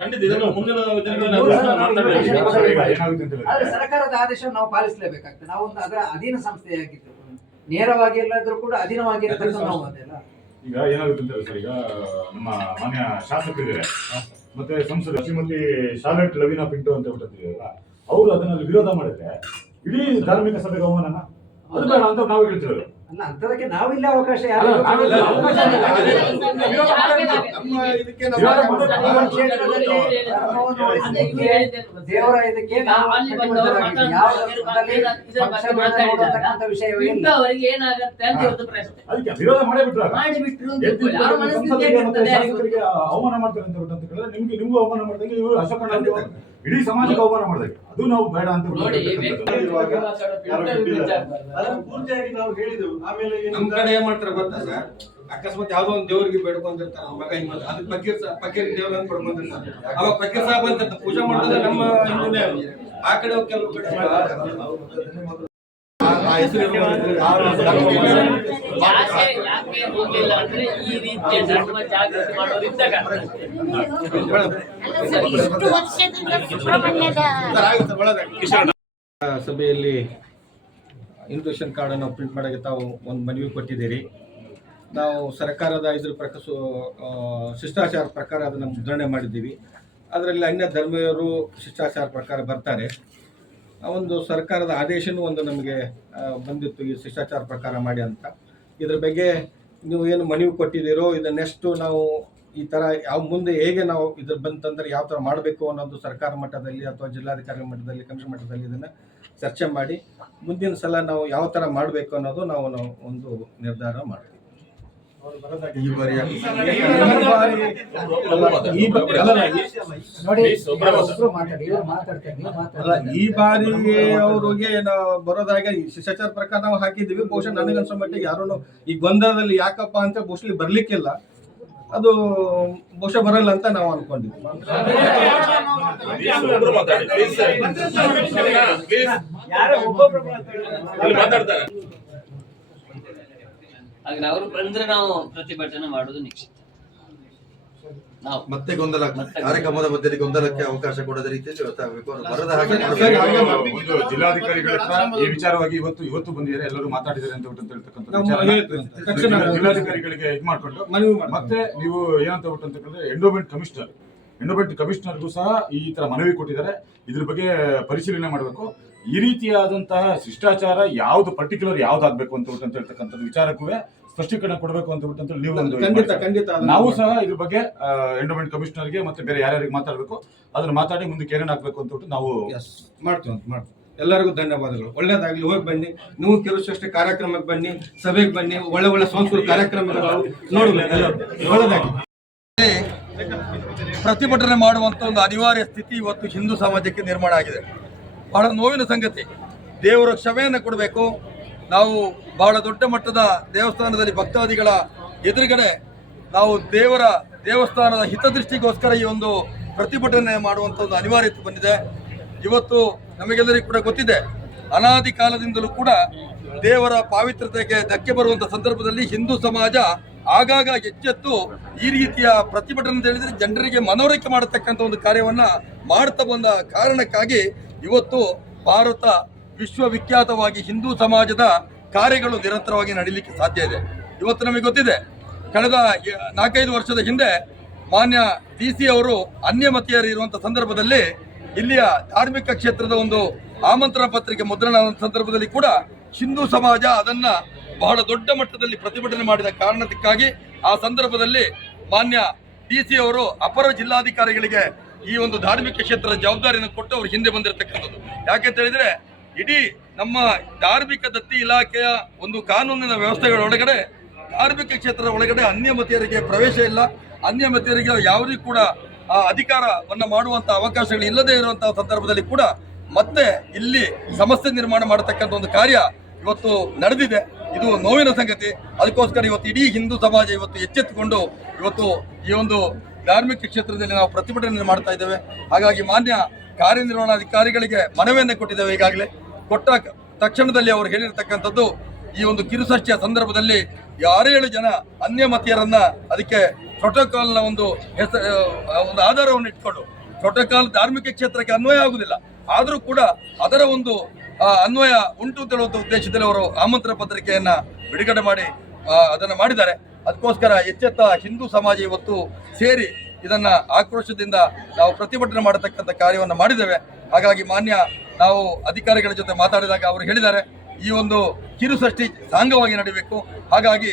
ಖಂಡಿತ ಇದನ್ನು ಮುಂದಿನ ಆದ್ರೆ ಸರ್ಕಾರದ ಆದೇಶ ನಾವು ಪಾಲಿಸಲೇಬೇಕಾಗ್ತದೆ. ನಾವು ಒಂದು ಅದರ ಅಧೀನ ಸಂಸ್ಥೆಯಾಗಿದ್ದು ನೇರವಾಗಿ ಎಲ್ಲಾದ್ರೂ ಕೂಡ ಅಧೀನವಾಗಿರತಕ್ಕ ನಾವು ಅದೆಲ್ಲ. ಈಗ ಏನಾಗುತ್ತೆ ಅಂತ ಸರ್, ಈಗ ನಮ್ಮ ಮಾನ್ಯ ಶಾಸಕರಿದ್ದಾರೆ ಮತ್ತೆ ಸಂಸದ ಶ್ರೀಮತಿ ಶಾರ್ಲೆಟ್ ಲವೀನಾ ಪಿಂಟೋ ಅಂತ ಹೇಳ್ತಿದ್ದೀರಲ್ಲ, ಅವರು ಅದನ್ನ ವಿರೋಧ ಮಾಡಿದ್ರೆ ಇಡೀ ಧಾರ್ಮಿಕ ಸಭೆಗೆ ಅವಮಾನ, ಅದು ಬೇಡ ಅಂತ ನಾವು ಹೇಳ್ತಿರೋದು. ಅಲ್ಲ, ಅಂತದಕ್ಕೆ ನಾವಿಲ್ಲ ಅವಕಾಶ ಯಾರು ದೇವರ ಇದಕ್ಕೆ ಅವರಿಗೆ ಏನಾಗತ್ತೆ ಅಂತ ಇವತ್ತು ಪ್ರಶ್ನೆ. ಅದಕ್ಕೆ ವಿರೋಧ ಮಾಡಿಬಿಟ್ರು ಅವಮಾನ ಮಾಡ್ತಾರೆ ಅಂತ ಹೇಳಿದ್ರೆ ನಿಮ್ಗೂ ಅವಮಾನ ಮಾಡ್ದಂಗೆ ಇವರು ಅಶೋಕಣ್ಣ ಇಡೀ ಸಮಾಜಕ್ಕೆ ಅವಮಾನ ಮಾಡ್ದಂಗೆ, ಅದು ನಾವು ಬೇಡ ಅಂತ ಪೂರ್ತಿಯಾಗಿ ನಾವು ಹೇಳಿದೆವು. ಆಮೇಲೆ ನಮ್ ಕಡೆ ಏನ್ ಮಾಡ್ತಾರೆ ಗೊತ್ತಾ ಸರ್, ಅಕಸ್ಮಾತ್ ಯಾವ್ದೋ ಒಂದು ದೇವರಿಗೆ ಬೇಡ್ಕೊಂಡಿರ್ತಾರೆ, ಮಗ ಅದಕ್ಕೆ ಫಕೀರ್ ದೇವ್ರ ಅಂತ ಬೇಡ್ಕೊಂಡಿರ್ತಾರೆ. ಅವಾಗ ಫಕೀರ್ ಸಾಹೇಬ್ ಅಂತ ಪೂಜೆ ಮಾಡಿದ್ರೆ ನಮ್ಮ ಹಿಂದೂನೇ. ಆ ಕಡೆ ಕೆಲವು ಕಡೆ ಯಾಕೆ ಹೋಗಿಲ್ಲ ಅಂದ್ರೆ ಈ ರೀತಿಯ ಧರ್ಮ ಜಾಗೃತಿ ಮಾಡೋದ್ರಿಂದ ಸಭೆಯಲ್ಲಿ ಇನ್ವಿಟೇಷನ್ ಕಾರ್ಡ್ ಅನ್ನು ಪ್ರಿಂಟ್ ಮಾಡಕ್ಕೆ ತಾವು ಒಂದು ಮನವಿ ಕೊಟ್ಟಿದ್ದೀರಿ. ನಾವು ಸರ್ಕಾರದ ಇದ್ರ ಪ್ರಕಾರ ಶಿಷ್ಟಾಚಾರ ಪ್ರಕಾರ ಅದನ್ನು ಮುದ್ರಣೆ ಮಾಡಿದ್ದೀವಿ. ಅದರಲ್ಲಿ ಅನ್ಯ ಧರ್ಮೀಯರು ಶಿಷ್ಟಾಚಾರ ಪ್ರಕಾರ ಬರ್ತಾರೆ. ಆ ಒಂದು ಸರ್ಕಾರದ ಆದೇಶನೂ ಒಂದು ನಮಗೆ ಬಂದಿತ್ತು, ಈ ಶಿಷ್ಟಾಚಾರ ಪ್ರಕಾರ ಮಾಡಿ ಅಂತ. ಇದ್ರ ಬಗ್ಗೆ ನೀವು ಏನು ಮನವಿ ಕೊಟ್ಟಿದ್ದೀರೋ ಇದು ನೆಕ್ಸ್ಟು ನಾವು ಈ ಥರ ಯಾವ ಮುಂದೆ ಹೇಗೆ ನಾವು ಇದ್ರ ಬಂತಂದ್ರೆ ಯಾವ ಥರ ಮಾಡಬೇಕು ಅನ್ನೋದು ಸರ್ಕಾರ ಮಟ್ಟದಲ್ಲಿ ಅಥವಾ ಜಿಲ್ಲಾಧಿಕಾರಿ ಮಟ್ಟದಲ್ಲಿ ಕಮಿಷನ್ ಮಟ್ಟದಲ್ಲಿ ಇದನ್ನು ಚರ್ಚೆ ಮಾಡಿ ಮುಂದಿನ ಸಲ ನಾವು ಯಾವ ಥರ ಮಾಡಬೇಕು ಅನ್ನೋದು ನಾವು ಒಂದು ನಿರ್ಧಾರ ಮಾಡ್ತೀವಿ. ಈ ಬಾರಿ ನೋಡಿ, ಒಬ್ರು ಮಾತಾಡಿ, ಇವ್ರು ಮಾತಾಡ್ತಾರೆ, ನೀವು ಅಲ್ಲ, ಮಾತಾಡಿ. ಈ ಬಾರಿ ಅವ್ರಿಗೆ ನಾವು ಬರೋದಾಗ ಈ ಶಿಷ್ಟಾಚಾರ ಪ್ರಕಾರ ನಾವು ಹಾಕಿದ್ದೀವಿ. ಬಹುಶಃ ನನಗನ್ಸೋ ಮಟ್ಟಿಗೆ ಯಾರೂ ಈ ಗೊಂದಲದಲ್ಲಿ ಯಾಕಪ್ಪ ಅಂತ ಮೋಸ್ಟ್ಲಿ ಬರ್ಲಿಕ್ಕಿಲ್ಲ. ಅದು ಬಹುಶಃ ಬರಲ್ಲ ಅಂತ ನಾವು ಅನ್ಕೊಂಡಿದ್ವಿ. ಮಾತಾಡ್ತಾರೆ. ಹಾಗೆ ಅವರು ಬಂದ್ರೆ ನಾವು ಪ್ರತಿಭಟನೆ ಮಾಡುದು ನಿಶ್ಚಿತ. ನಾವು ಮತ್ತೆ ಗೊಂದಲ ಕಾರ್ಯಕ್ರಮದ ಮಧ್ಯದಲ್ಲಿ ಗೊಂದಲಕ್ಕೆ ಅವಕಾಶ ಕೊಡದ ರೀತಿಯಲ್ಲಿ ಗೊತ್ತಾಗಬೇಕು. ಅವರು ಬರದ ಹಾಗೆ ಒಂದು ಜಿಲ್ಲಾಧಿಕಾರಿಗಳ ಹತ್ರ ಈ ವಿಚಾರವಾಗಿ ಇವತ್ತು ಬಂದಿದ್ದಾರೆ, ಎಲ್ಲರೂ ಮಾತಾಡಿದ್ದಾರೆ ಅಂತ ಹೇಳ್ತಕ್ಕಂಥ ಜಿಲ್ಲಾಧಿಕಾರಿಗಳಿಗೆ ಇದು ಮಾಡ್ಕೊಂಡು ಮತ್ತೆ ನೀವು ಏನಂತ ಅಂತಂದ್ರೆ ಎಂಡೋಮೆಂಟ್ ಕಮಿಷನರ್ಗೂ ಸಹ ಈ ತರ ಮನವಿ ಕೊಟ್ಟಿದ್ದಾರೆ. ಇದ್ರ ಬಗ್ಗೆ ಪರಿಶೀಲನೆ ಮಾಡಬೇಕು. ಈ ರೀತಿಯಾದಂತಹ ಶಿಷ್ಟಾಚಾರ ಯಾವ್ದು ಪರ್ಟಿಕ್ಯುಲರ್ ಯಾವ್ದಾಗ್ಬೇಕು ಅಂತ ಹೇಳ್ತಕ್ಕಂಥದ್ದು ವಿಚಾರಕ್ಕೂ ಸ್ಪಷ್ಟೀಕರಣ ಕೊಡಬೇಕು ಅಂತ ನೀವು ಖಂಡಿತ ನಾವು ಸಹ ಇದ್ರ ಬಗ್ಗೆ ಎಂಡೋಮೆಂಟ್ ಕಮಿಷನರ್ಗೆ ಮತ್ತೆ ಬೇರೆ ಯಾರ್ಯಾರಿಗೆ ಮಾತಾಡಬೇಕು ಅದನ್ನ ಮಾತಾಡಿ ಮುಂದಕ್ಕೆ ಏನೇನು ಆಗ್ಬೇಕು ಅಂತ ನಾವು ಮಾಡ್ತೀವಿ. ಎಲ್ಲರಿಗೂ ಧನ್ಯವಾದಗಳು. ಒಳ್ಳೇದಾಗ್ಲಿ. ಹೋಗಿ ಬನ್ನಿ, ನೀವು ಕಿರುಸೃಷ್ಟಿ ಕಾರ್ಯಕ್ರಮಕ್ಕೆ ಬನ್ನಿ, ಸಭೆಗೆ ಬನ್ನಿ, ಒಳ್ಳೆ ಸಾಂಸ್ಕೃತಿಕ ಕಾರ್ಯಕ್ರಮಗಳು ನೋಡಬೇಕು. ಒಳ್ಳೇದಾಗಿ ಪ್ರತಿಭಟನೆ ಮಾಡುವಂತ ಒಂದು ಅನಿವಾರ್ಯ ಸ್ಥಿತಿ ಇವತ್ತು ಹಿಂದೂ ಸಮಾಜಕ್ಕೆ ನಿರ್ಮಾಣ ಆಗಿದೆ. ಬಹಳ ನೋವಿನ ಸಂಗತಿ. ದೇವರ ಕ್ಷಮೆಯನ್ನು ಕೊಡಬೇಕು. ನಾವು ಬಹಳ ದೊಡ್ಡ ಮಟ್ಟದ ದೇವಸ್ಥಾನದಲ್ಲಿ ಭಕ್ತಾದಿಗಳ ಎದುರುಗಡೆ ನಾವು ದೇವಸ್ಥಾನದ ಹಿತದೃಷ್ಟಿಗೋಸ್ಕರ ಈ ಒಂದು ಪ್ರತಿಭಟನೆ ಮಾಡುವಂಥ ಒಂದು ಅನಿವಾರ್ಯತೆ ಬಂದಿದೆ. ಇವತ್ತು ನಮಗೆಲ್ಲರಿಗೂ ಕೂಡ ಗೊತ್ತಿದೆ, ಅನಾದಿ ಕಾಲದಿಂದಲೂ ಕೂಡ ದೇವರ ಪಾವಿತ್ರತೆಗೆ ಧಕ್ಕೆ ಬರುವಂಥ ಸಂದರ್ಭದಲ್ಲಿ ಹಿಂದೂ ಸಮಾಜ ಆಗಾಗ ಎಚ್ಚೆತ್ತು ಈ ರೀತಿಯ ಪ್ರತಿಭಟನೆ ಅಂತ ಹೇಳಿದ್ರೆ ಜನರಿಗೆ ಮನವರಿಕೆ ಮಾಡತಕ್ಕಂಥ ಒಂದು ಕಾರ್ಯವನ್ನ ಮಾಡ್ತಾ ಬಂದ ಕಾರಣಕ್ಕಾಗಿ ಇವತ್ತು ಭಾರತ ವಿಶ್ವವಿಖ್ಯಾತವಾಗಿ ಹಿಂದೂ ಸಮಾಜದ ಕಾರ್ಯಗಳು ನಿರಂತರವಾಗಿ ನಡೀಲಿಕ್ಕೆ ಸಾಧ್ಯ ಇದೆ. ಇವತ್ತು ನಮಗೆ ಗೊತ್ತಿದೆ, ಕಳೆದ 4-5 ವರ್ಷದ ಹಿಂದೆ ಮಾನ್ಯ DC ಅವರು ಅನ್ಯಮತೀಯರು ಇರುವಂಥ ಸಂದರ್ಭದಲ್ಲಿ ಇಲ್ಲಿಯ ಧಾರ್ಮಿಕ ಕ್ಷೇತ್ರದ ಒಂದು ಆಮಂತ್ರಣ ಪತ್ರಿಕೆ ಮುದ್ರಣ ಸಂದರ್ಭದಲ್ಲಿ ಕೂಡ ಹಿಂದೂ ಸಮಾಜ ಅದನ್ನ ಬಹಳ ದೊಡ್ಡ ಮಟ್ಟದಲ್ಲಿ ಪ್ರತಿಭಟನೆ ಮಾಡಿದ ಕಾರಣಕ್ಕಾಗಿ ಆ ಸಂದರ್ಭದಲ್ಲಿ ಮಾನ್ಯ DC ಅವರು ಅಪರ ಜಿಲ್ಲಾಧಿಕಾರಿಗಳಿಗೆ ಈ ಒಂದು ಧಾರ್ಮಿಕ ಕ್ಷೇತ್ರದ ಜವಾಬ್ದಾರಿಯನ್ನು ಕೊಟ್ಟು ಅವರು ಹಿಂದೆ ಬಂದಿರತಕ್ಕಂಥದ್ದು. ಯಾಕೆಂತ ಹೇಳಿದ್ರೆ ಇಡೀ ನಮ್ಮ ಧಾರ್ಮಿಕ ದತ್ತಿ ಇಲಾಖೆಯ ಒಂದು ಕಾನೂನಿನ ವ್ಯವಸ್ಥೆಗಳ ಒಳಗಡೆ ಧಾರ್ಮಿಕ ಕ್ಷೇತ್ರದ ಒಳಗಡೆ ಅನ್ಯಮತೀಯರಿಗೆ ಪ್ರವೇಶ ಇಲ್ಲ, ಅನ್ಯಮತೀಯರಿಗೆ ಯಾವುದೇ ಕೂಡ ಆ ಅಧಿಕಾರವನ್ನ ಮಾಡುವಂತ ಅವಕಾಶಗಳು ಇಲ್ಲದೆ ಇರುವಂತಹ ಸಂದರ್ಭದಲ್ಲಿ ಕೂಡ ಮತ್ತೆ ಇಲ್ಲಿ ಸಮಸ್ಯೆ ನಿರ್ಮಾಣ ಮಾಡತಕ್ಕಂಥ ಒಂದು ಕಾರ್ಯ ಇವತ್ತು ನಡೆದಿದೆ. ಇದು ನೋವಿನ ಸಂಗತಿ. ಅದಕ್ಕೋಸ್ಕರ ಇವತ್ತು ಇಡೀ ಹಿಂದೂ ಸಮಾಜ ಇವತ್ತು ಎಚ್ಚೆತ್ತುಕೊಂಡು ಇವತ್ತು ಈ ಒಂದು ಧಾರ್ಮಿಕ ಕ್ಷೇತ್ರದಲ್ಲಿ ನಾವು ಪ್ರತಿಭಟನೆ ಮಾಡ್ತಾ ಇದ್ದೇವೆ. ಹಾಗಾಗಿ ಮಾನ್ಯ ಕಾರ್ಯನಿರ್ವಹಣಾಧಿಕಾರಿಗಳಿಗೆ ಮನವಿಯನ್ನು ಕೊಟ್ಟಿದ್ದೇವೆ. ಈಗಾಗಲೇ ಕೊಟ್ಟ ತಕ್ಷಣದಲ್ಲಿ ಅವರು ಹೇಳಿರ್ತಕ್ಕಂಥದ್ದು, ಈ ಒಂದು ಕಿರುಸಷ್ಟಿಯ ಸಂದರ್ಭದಲ್ಲಿ 6-7 ಜನ ಅನ್ಯಮತೀಯರನ್ನ ಅದಕ್ಕೆ ಪ್ರೋಟೋಕಾಲ್ನ ಒಂದು ಆಧಾರವನ್ನು ಇಟ್ಕೊಂಡು, ಪ್ರೋಟೋಕಾಲ್ ಧಾರ್ಮಿಕ ಕ್ಷೇತ್ರಕ್ಕೆ ಅನ್ವಯ ಆಗುವುದಿಲ್ಲ, ಆದರೂ ಕೂಡ ಅದರ ಒಂದು ಅನ್ವಯ ಉಂಟು ಅಂತ ಹೇಳುವಂಥ ಉದ್ದೇಶದಲ್ಲಿ ಅವರು ಆಮಂತ್ರಣ ಪತ್ರಿಕೆಯನ್ನ ಬಿಡುಗಡೆ ಮಾಡಿ ಅದನ್ನು ಮಾಡಿದ್ದಾರೆ. ಅದಕ್ಕೋಸ್ಕರ ಎಚ್ಚೆತ್ತ ಹಿಂದೂ ಸಮಾಜ ಇವತ್ತು ಸೇರಿ ಇದನ್ನ ಆಕ್ರೋಶದಿಂದ ನಾವು ಪ್ರತಿಭಟನೆ ಮಾಡತಕ್ಕಂಥ ಕಾರ್ಯವನ್ನು ಮಾಡಿದ್ದೇವೆ. ಹಾಗಾಗಿ ಮಾನ್ಯ ನಾವು ಅಧಿಕಾರಿಗಳ ಜೊತೆ ಮಾತಾಡಿದಾಗ ಅವರು ಹೇಳಿದ್ದಾರೆ, ಈ ಒಂದು ಕಿರುಸಷ್ಟಿ ಸಾಂಗವಾಗಿ ನಡೀಬೇಕು. ಹಾಗಾಗಿ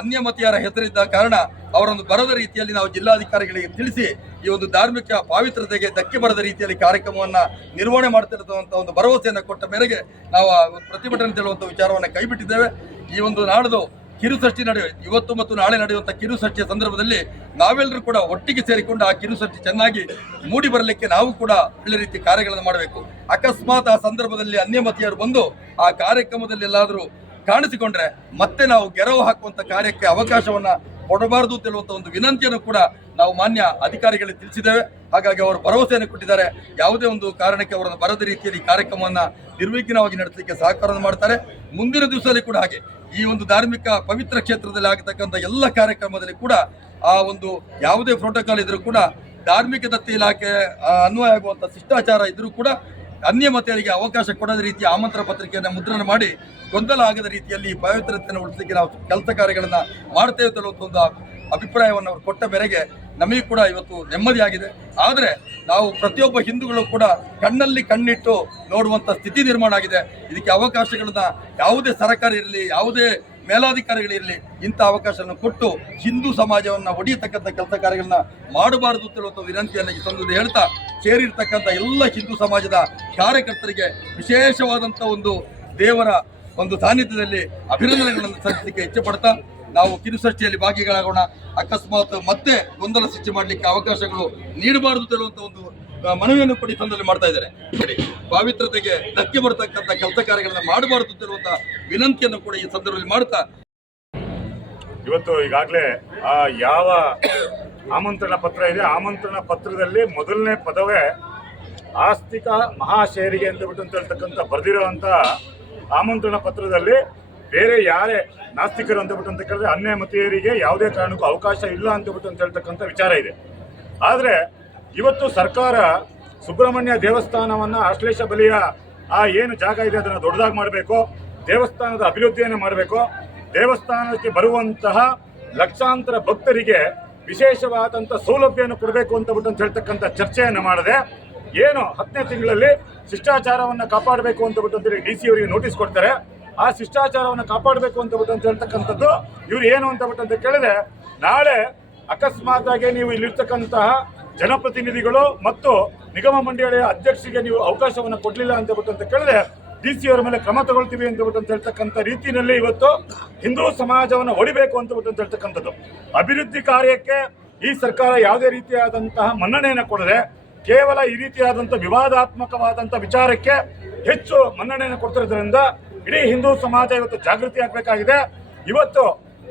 ಅನ್ಯಮತೀಯರ ಹೆಸರಿದ್ದ ಕಾರಣ ಅವರೊಂದು ಬರದ ರೀತಿಯಲ್ಲಿ ನಾವು ಜಿಲ್ಲಾಧಿಕಾರಿಗಳಿಗೆ ತಿಳಿಸಿ ಈ ಒಂದು ಧಾರ್ಮಿಕ ಪಾವಿತ್ರತೆಗೆ ಧಕ್ಕೆ ಬರದ ರೀತಿಯಲ್ಲಿ ಕಾರ್ಯಕ್ರಮವನ್ನ ನಿರ್ವಹಣೆ ಮಾಡ್ತಿರುವಂತ ಒಂದು ಭರವಸೆಯನ್ನು ಕೊಟ್ಟ ಮೇರೆಗೆ ನಾವು ಪ್ರತಿಭಟನೆ ಹೇಳುವಂತ ವಿಚಾರವನ್ನು ಕೈಬಿಟ್ಟಿದ್ದೇವೆ. ಈ ಒಂದು ನಾಡ್ದು ಕಿರುಸಷ್ಟಿ ಇವತ್ತು ಮತ್ತು ನಾಳೆ ನಡೆಯುವಂಥ ಕಿರುಸಷ್ಟಿಯ ಸಂದರ್ಭದಲ್ಲಿ ನಾವೆಲ್ಲರೂ ಕೂಡ ಒಟ್ಟಿಗೆ ಸೇರಿಕೊಂಡು ಆ ಕಿರುಸಷ್ಟಿ ಚೆನ್ನಾಗಿ ಮೂಡಿ ಬರಲಿಕ್ಕೆ ನಾವು ಕೂಡ ಒಳ್ಳೆ ರೀತಿ ಕಾರ್ಯಗಳನ್ನು ಮಾಡಬೇಕು. ಅಕಸ್ಮಾತ್ ಆ ಸಂದರ್ಭದಲ್ಲಿ ಅನ್ಯಮತೀಯರು ಬಂದು ಆ ಕಾರ್ಯಕ್ರಮದಲ್ಲಿ ಎಲ್ಲಾದರೂ ಕಾಣಿಸಿಕೊಂಡ್ರೆ ಮತ್ತೆ ನಾವು ಗೆರವು ಹಾಕುವಂತ ಕಾರ್ಯಕ್ಕೆ ಅವಕಾಶವನ್ನ ಕೊಡಬಾರದು ಅಂತೇಳುವಂತ ಒಂದು ವಿನಂತಿಯನ್ನು ಕೂಡ ನಾವು ಮಾನ್ಯ ಅಧಿಕಾರಿಗಳಿಗೆ ತಿಳಿಸಿದ್ದೇವೆ. ಹಾಗಾಗಿ ಅವರು ಭರವಸೆಯನ್ನು ಕೊಟ್ಟಿದ್ದಾರೆ, ಯಾವುದೇ ಒಂದು ಕಾರಣಕ್ಕೆ ಅವರನ್ನು ಬರದ ರೀತಿಯಲ್ಲಿ ಕಾರ್ಯಕ್ರಮವನ್ನ ನಿರ್ವಿಘ್ನವಾಗಿ ನಡೆಸಲಿಕ್ಕೆ ಸಹಕಾರವನ್ನು ಮಾಡ್ತಾರೆ. ಮುಂದಿನ ದಿವಸದಲ್ಲಿ ಕೂಡ ಹಾಗೆ ಈ ಒಂದು ಧಾರ್ಮಿಕ ಪವಿತ್ರ ಕ್ಷೇತ್ರದಲ್ಲಿ ಆಗತಕ್ಕಂಥ ಎಲ್ಲ ಕಾರ್ಯಕ್ರಮದಲ್ಲಿ ಕೂಡ ಆ ಒಂದು ಯಾವುದೇ ಪ್ರೋಟೋಕಾಲ್ ಇದ್ರೂ ಕೂಡ ಧಾರ್ಮಿಕ ದತ್ತಿ ಇಲಾಖೆ ಅನ್ವಯ ಆಗುವಂತ ಶಿಷ್ಟಾಚಾರ ಇದ್ರೂ ಕೂಡ ಅನ್ಯ ಮತೀಯರಿಗೆ ಅವಕಾಶ ಕೊಡದ ರೀತಿಯ ಆಮಂತ್ರಣ ಪತ್ರಿಕೆಯನ್ನು ಮುದ್ರಣ ಮಾಡಿ ಗೊಂದಲ ಆಗದ ರೀತಿಯಲ್ಲಿ ಪವಿತ್ರತೆಯನ್ನು ಉಳಿಸಲಿಕ್ಕೆ ನಾವು ಕೆಲಸ ಕಾರ್ಯಗಳನ್ನು ಮಾಡ್ತೇವೆ ಅನ್ನುವಂಥ ಒಂದು ಅಭಿಪ್ರಾಯವನ್ನು ಅವರು ಕೊಟ್ಟ ಮೇರೆಗೆ ನಮಗೆ ಕೂಡ ಇವತ್ತು ನೆಮ್ಮದಿಯಾಗಿದೆ. ಆದರೆ ನಾವು ಪ್ರತಿಯೊಬ್ಬ ಹಿಂದೂಗಳು ಕೂಡ ಕಣ್ಣಲ್ಲಿ ಕಣ್ಣಿಟ್ಟು ನೋಡುವಂಥ ಸ್ಥಿತಿ ನಿರ್ಮಾಣ ಆಗಿದೆ. ಇದಕ್ಕೆ ಅವಕಾಶಗಳನ್ನ ಯಾವುದೇ ಸರ್ಕಾರ ಇರಲಿ, ಯಾವುದೇ ಮೇಲಾಧಿಕಾರಿಗಳಿರಲಿ, ಇಂಥ ಅವಕಾಶವನ್ನು ಕೊಟ್ಟು ಹಿಂದೂ ಸಮಾಜವನ್ನು ಒಡೆಯತಕ್ಕಂಥ ಕೆಲಸ ಕಾರ್ಯಗಳನ್ನ ಮಾಡಬಾರದು ಅಂತೇಳುವಂಥ ವಿನಂತಿಯನ್ನು ಈ ಸಂದರ್ಭದಲ್ಲಿ ಹೇಳ್ತಾ, ಸೇರಿರ್ತಕ್ಕಂಥ ಎಲ್ಲ ಹಿಂದೂ ಸಮಾಜದ ಕಾರ್ಯಕರ್ತರಿಗೆ ವಿಶೇಷವಾದಂಥ ಒಂದು ದೇವರ ಒಂದು ಸಾನ್ನಿಧ್ಯದಲ್ಲಿ ಅಭಿನಂದನೆಗಳನ್ನು ಸಲ್ಲಿಸಲಿಕ್ಕೆ ಇಚ್ಛೆ ಪಡ್ತಾ, ನಾವು ಕಿರುಸೃಷ್ಟಿಯಲ್ಲಿ ಭಾಗಿಗಳಾಗೋಣ. ಅಕಸ್ಮಾತ್ ಮತ್ತೆ ಗೊಂದಲ ಸೃಷ್ಟಿ ಮಾಡಲಿಕ್ಕೆ ಅವಕಾಶಗಳು ನೀಡಬಾರದು ಅಂತೇಳುವಂಥ ಒಂದು ಮನವಿಯನ್ನು ಕೂಡ ಈ ಸಂದರ್ಭದಲ್ಲಿ ಮಾಡ್ತಾ ಇದ್ದಾರೆ. ಪವಿತ್ರತೆಗೆ ಧಕ್ಕೆ ಬರತಕ್ಕಂಥ ಕೆಲಸ ಕಾರ್ಯಗಳನ್ನ ಮಾಡಬಾರದು ಅಂತೇಳುವಂಥ ವಿನಂತಿಯನ್ನು ಕೂಡ ಈ ಸಂದರ್ಭದಲ್ಲಿ ಮಾಡ್ತಾ, ಇವತ್ತು ಈಗಾಗಲೇ ಯಾವ ಆಮಂತ್ರಣ ಪತ್ರ ಇದೆ, ಆಮಂತ್ರಣ ಪತ್ರದಲ್ಲಿ ಮೊದಲನೇ ಪದವೇ ಆಸ್ತಿಕ ಮಹಾಶಯರಿಗೆ ಅಂತ ಬಿಟ್ಟು ಅಂತ ಹೇಳ್ತಕ್ಕಂಥ ಬರೆದಿರುವಂಥ ಆಮಂತ್ರಣ ಪತ್ರದಲ್ಲಿ ಬೇರೆ ಯಾರೇ ನಾಸ್ತಿಕರು ಅಂತ ಬಿಟ್ಟು ಅಂತ ಕೇಳಿದ್ರೆ ಅನ್ಯ ಮತೀಯರಿಗೆ ಯಾವುದೇ ಕಾರಣಕ್ಕೂ ಅವಕಾಶ ಇಲ್ಲ ಅಂತ ಬಿಟ್ಟು ಅಂತ ಹೇಳ್ತಕ್ಕಂಥ ವಿಚಾರ ಇದೆ. ಆದರೆ ಇವತ್ತು ಸರ್ಕಾರ ಸುಬ್ರಹ್ಮಣ್ಯ ದೇವಸ್ಥಾನವನ್ನು ಆಶ್ಲೇಷ ಬಲಿಯ ಏನು ಜಾಗ ಇದೆ ಅದನ್ನು ದೊಡ್ಡದಾಗಿ ಮಾಡಬೇಕು, ದೇವಸ್ಥಾನದ ಅಭಿವೃದ್ಧಿಯನ್ನು ಮಾಡಬೇಕು, ದೇವಸ್ಥಾನಕ್ಕೆ ಬರುವಂತಹ ಲಕ್ಷಾಂತರ ಭಕ್ತರಿಗೆ ವಿಶೇಷವಾದಂಥ ಸೌಲಭ್ಯವನ್ನು ಕೊಡಬೇಕು ಅಂತ ಬಿಟ್ಟು ಅಂತ ಹೇಳ್ತಕ್ಕಂಥ ಚರ್ಚೆಯನ್ನು ಮಾಡದೆ ಏನು 10ನೇ ತಿಂಗಳಲ್ಲಿ ಶಿಷ್ಟಾಚಾರವನ್ನು ಕಾಪಾಡಬೇಕು ಅಂತ ಬಿಟ್ಟು ಅಂತೇಳಿ DC ಅವರಿಗೆ ನೋಟಿಸ್ ಕೊಡ್ತಾರೆ. ಆ ಶಿಷ್ಟಾಚಾರವನ್ನು ಕಾಪಾಡಬೇಕು ಅಂತ ಬಿಟ್ಟು ಅಂತ ಹೇಳ್ತಕ್ಕಂಥದ್ದು ಇವ್ರು ಏನು ಅಂತ ಬಿಟ್ಟು ಅಂತ ಕೇಳಿದ್ರೆ, ನಾಳೆ ಅಕಸ್ಮಾತ್ ಆಗಿ ನೀವು ಇಲ್ಲಿರ್ತಕ್ಕಂತಹ ಜನಪ್ರತಿನಿಧಿಗಳು ಮತ್ತು ನಿಗಮ ಮಂಡಳಿಯ ಅಧ್ಯಕ್ಷರಿಗೆ ನೀವು ಅವಕಾಶವನ್ನು ಕೊಡಲಿಲ್ಲ ಅಂತ ಬಿಟ್ಟು ಅಂತ ಕೇಳಿದ್ರೆ DC ಅವರ ಮೇಲೆ ಕ್ರಮ ತಗೊಳ್ತೀವಿ ಅಂತ ಬಿಟ್ಟು ಅಂತ ಹೇಳ್ತಕ್ಕಂಥ ರೀತಿಯಲ್ಲಿ ಇವತ್ತು ಹಿಂದೂ ಸಮಾಜವನ್ನು ಹೊಡಿಬೇಕು ಅಂತ ಬಿಟ್ಟು ಅಂತ ಹೇಳ್ತಕ್ಕಂಥದ್ದು. ಅಭಿವೃದ್ಧಿ ಕಾರ್ಯಕ್ಕೆ ಈ ಸರ್ಕಾರ ಯಾವುದೇ ರೀತಿಯಾದಂತಹ ಮನ್ನಣೆಯನ್ನು ಕೊಡದೆ ಕೇವಲ ಈ ರೀತಿಯಾದಂಥ ವಿವಾದಾತ್ಮಕವಾದಂಥ ವಿಚಾರಕ್ಕೆ ಹೆಚ್ಚು ಮನ್ನಣೆಯನ್ನು ಕೊಡ್ತಿರೋದ್ರಿಂದ ಇಡೀ ಹಿಂದೂ ಸಮಾಜ ಇವತ್ತು ಜಾಗೃತಿ ಆಗಬೇಕಾಗಿದೆ. ಇವತ್ತು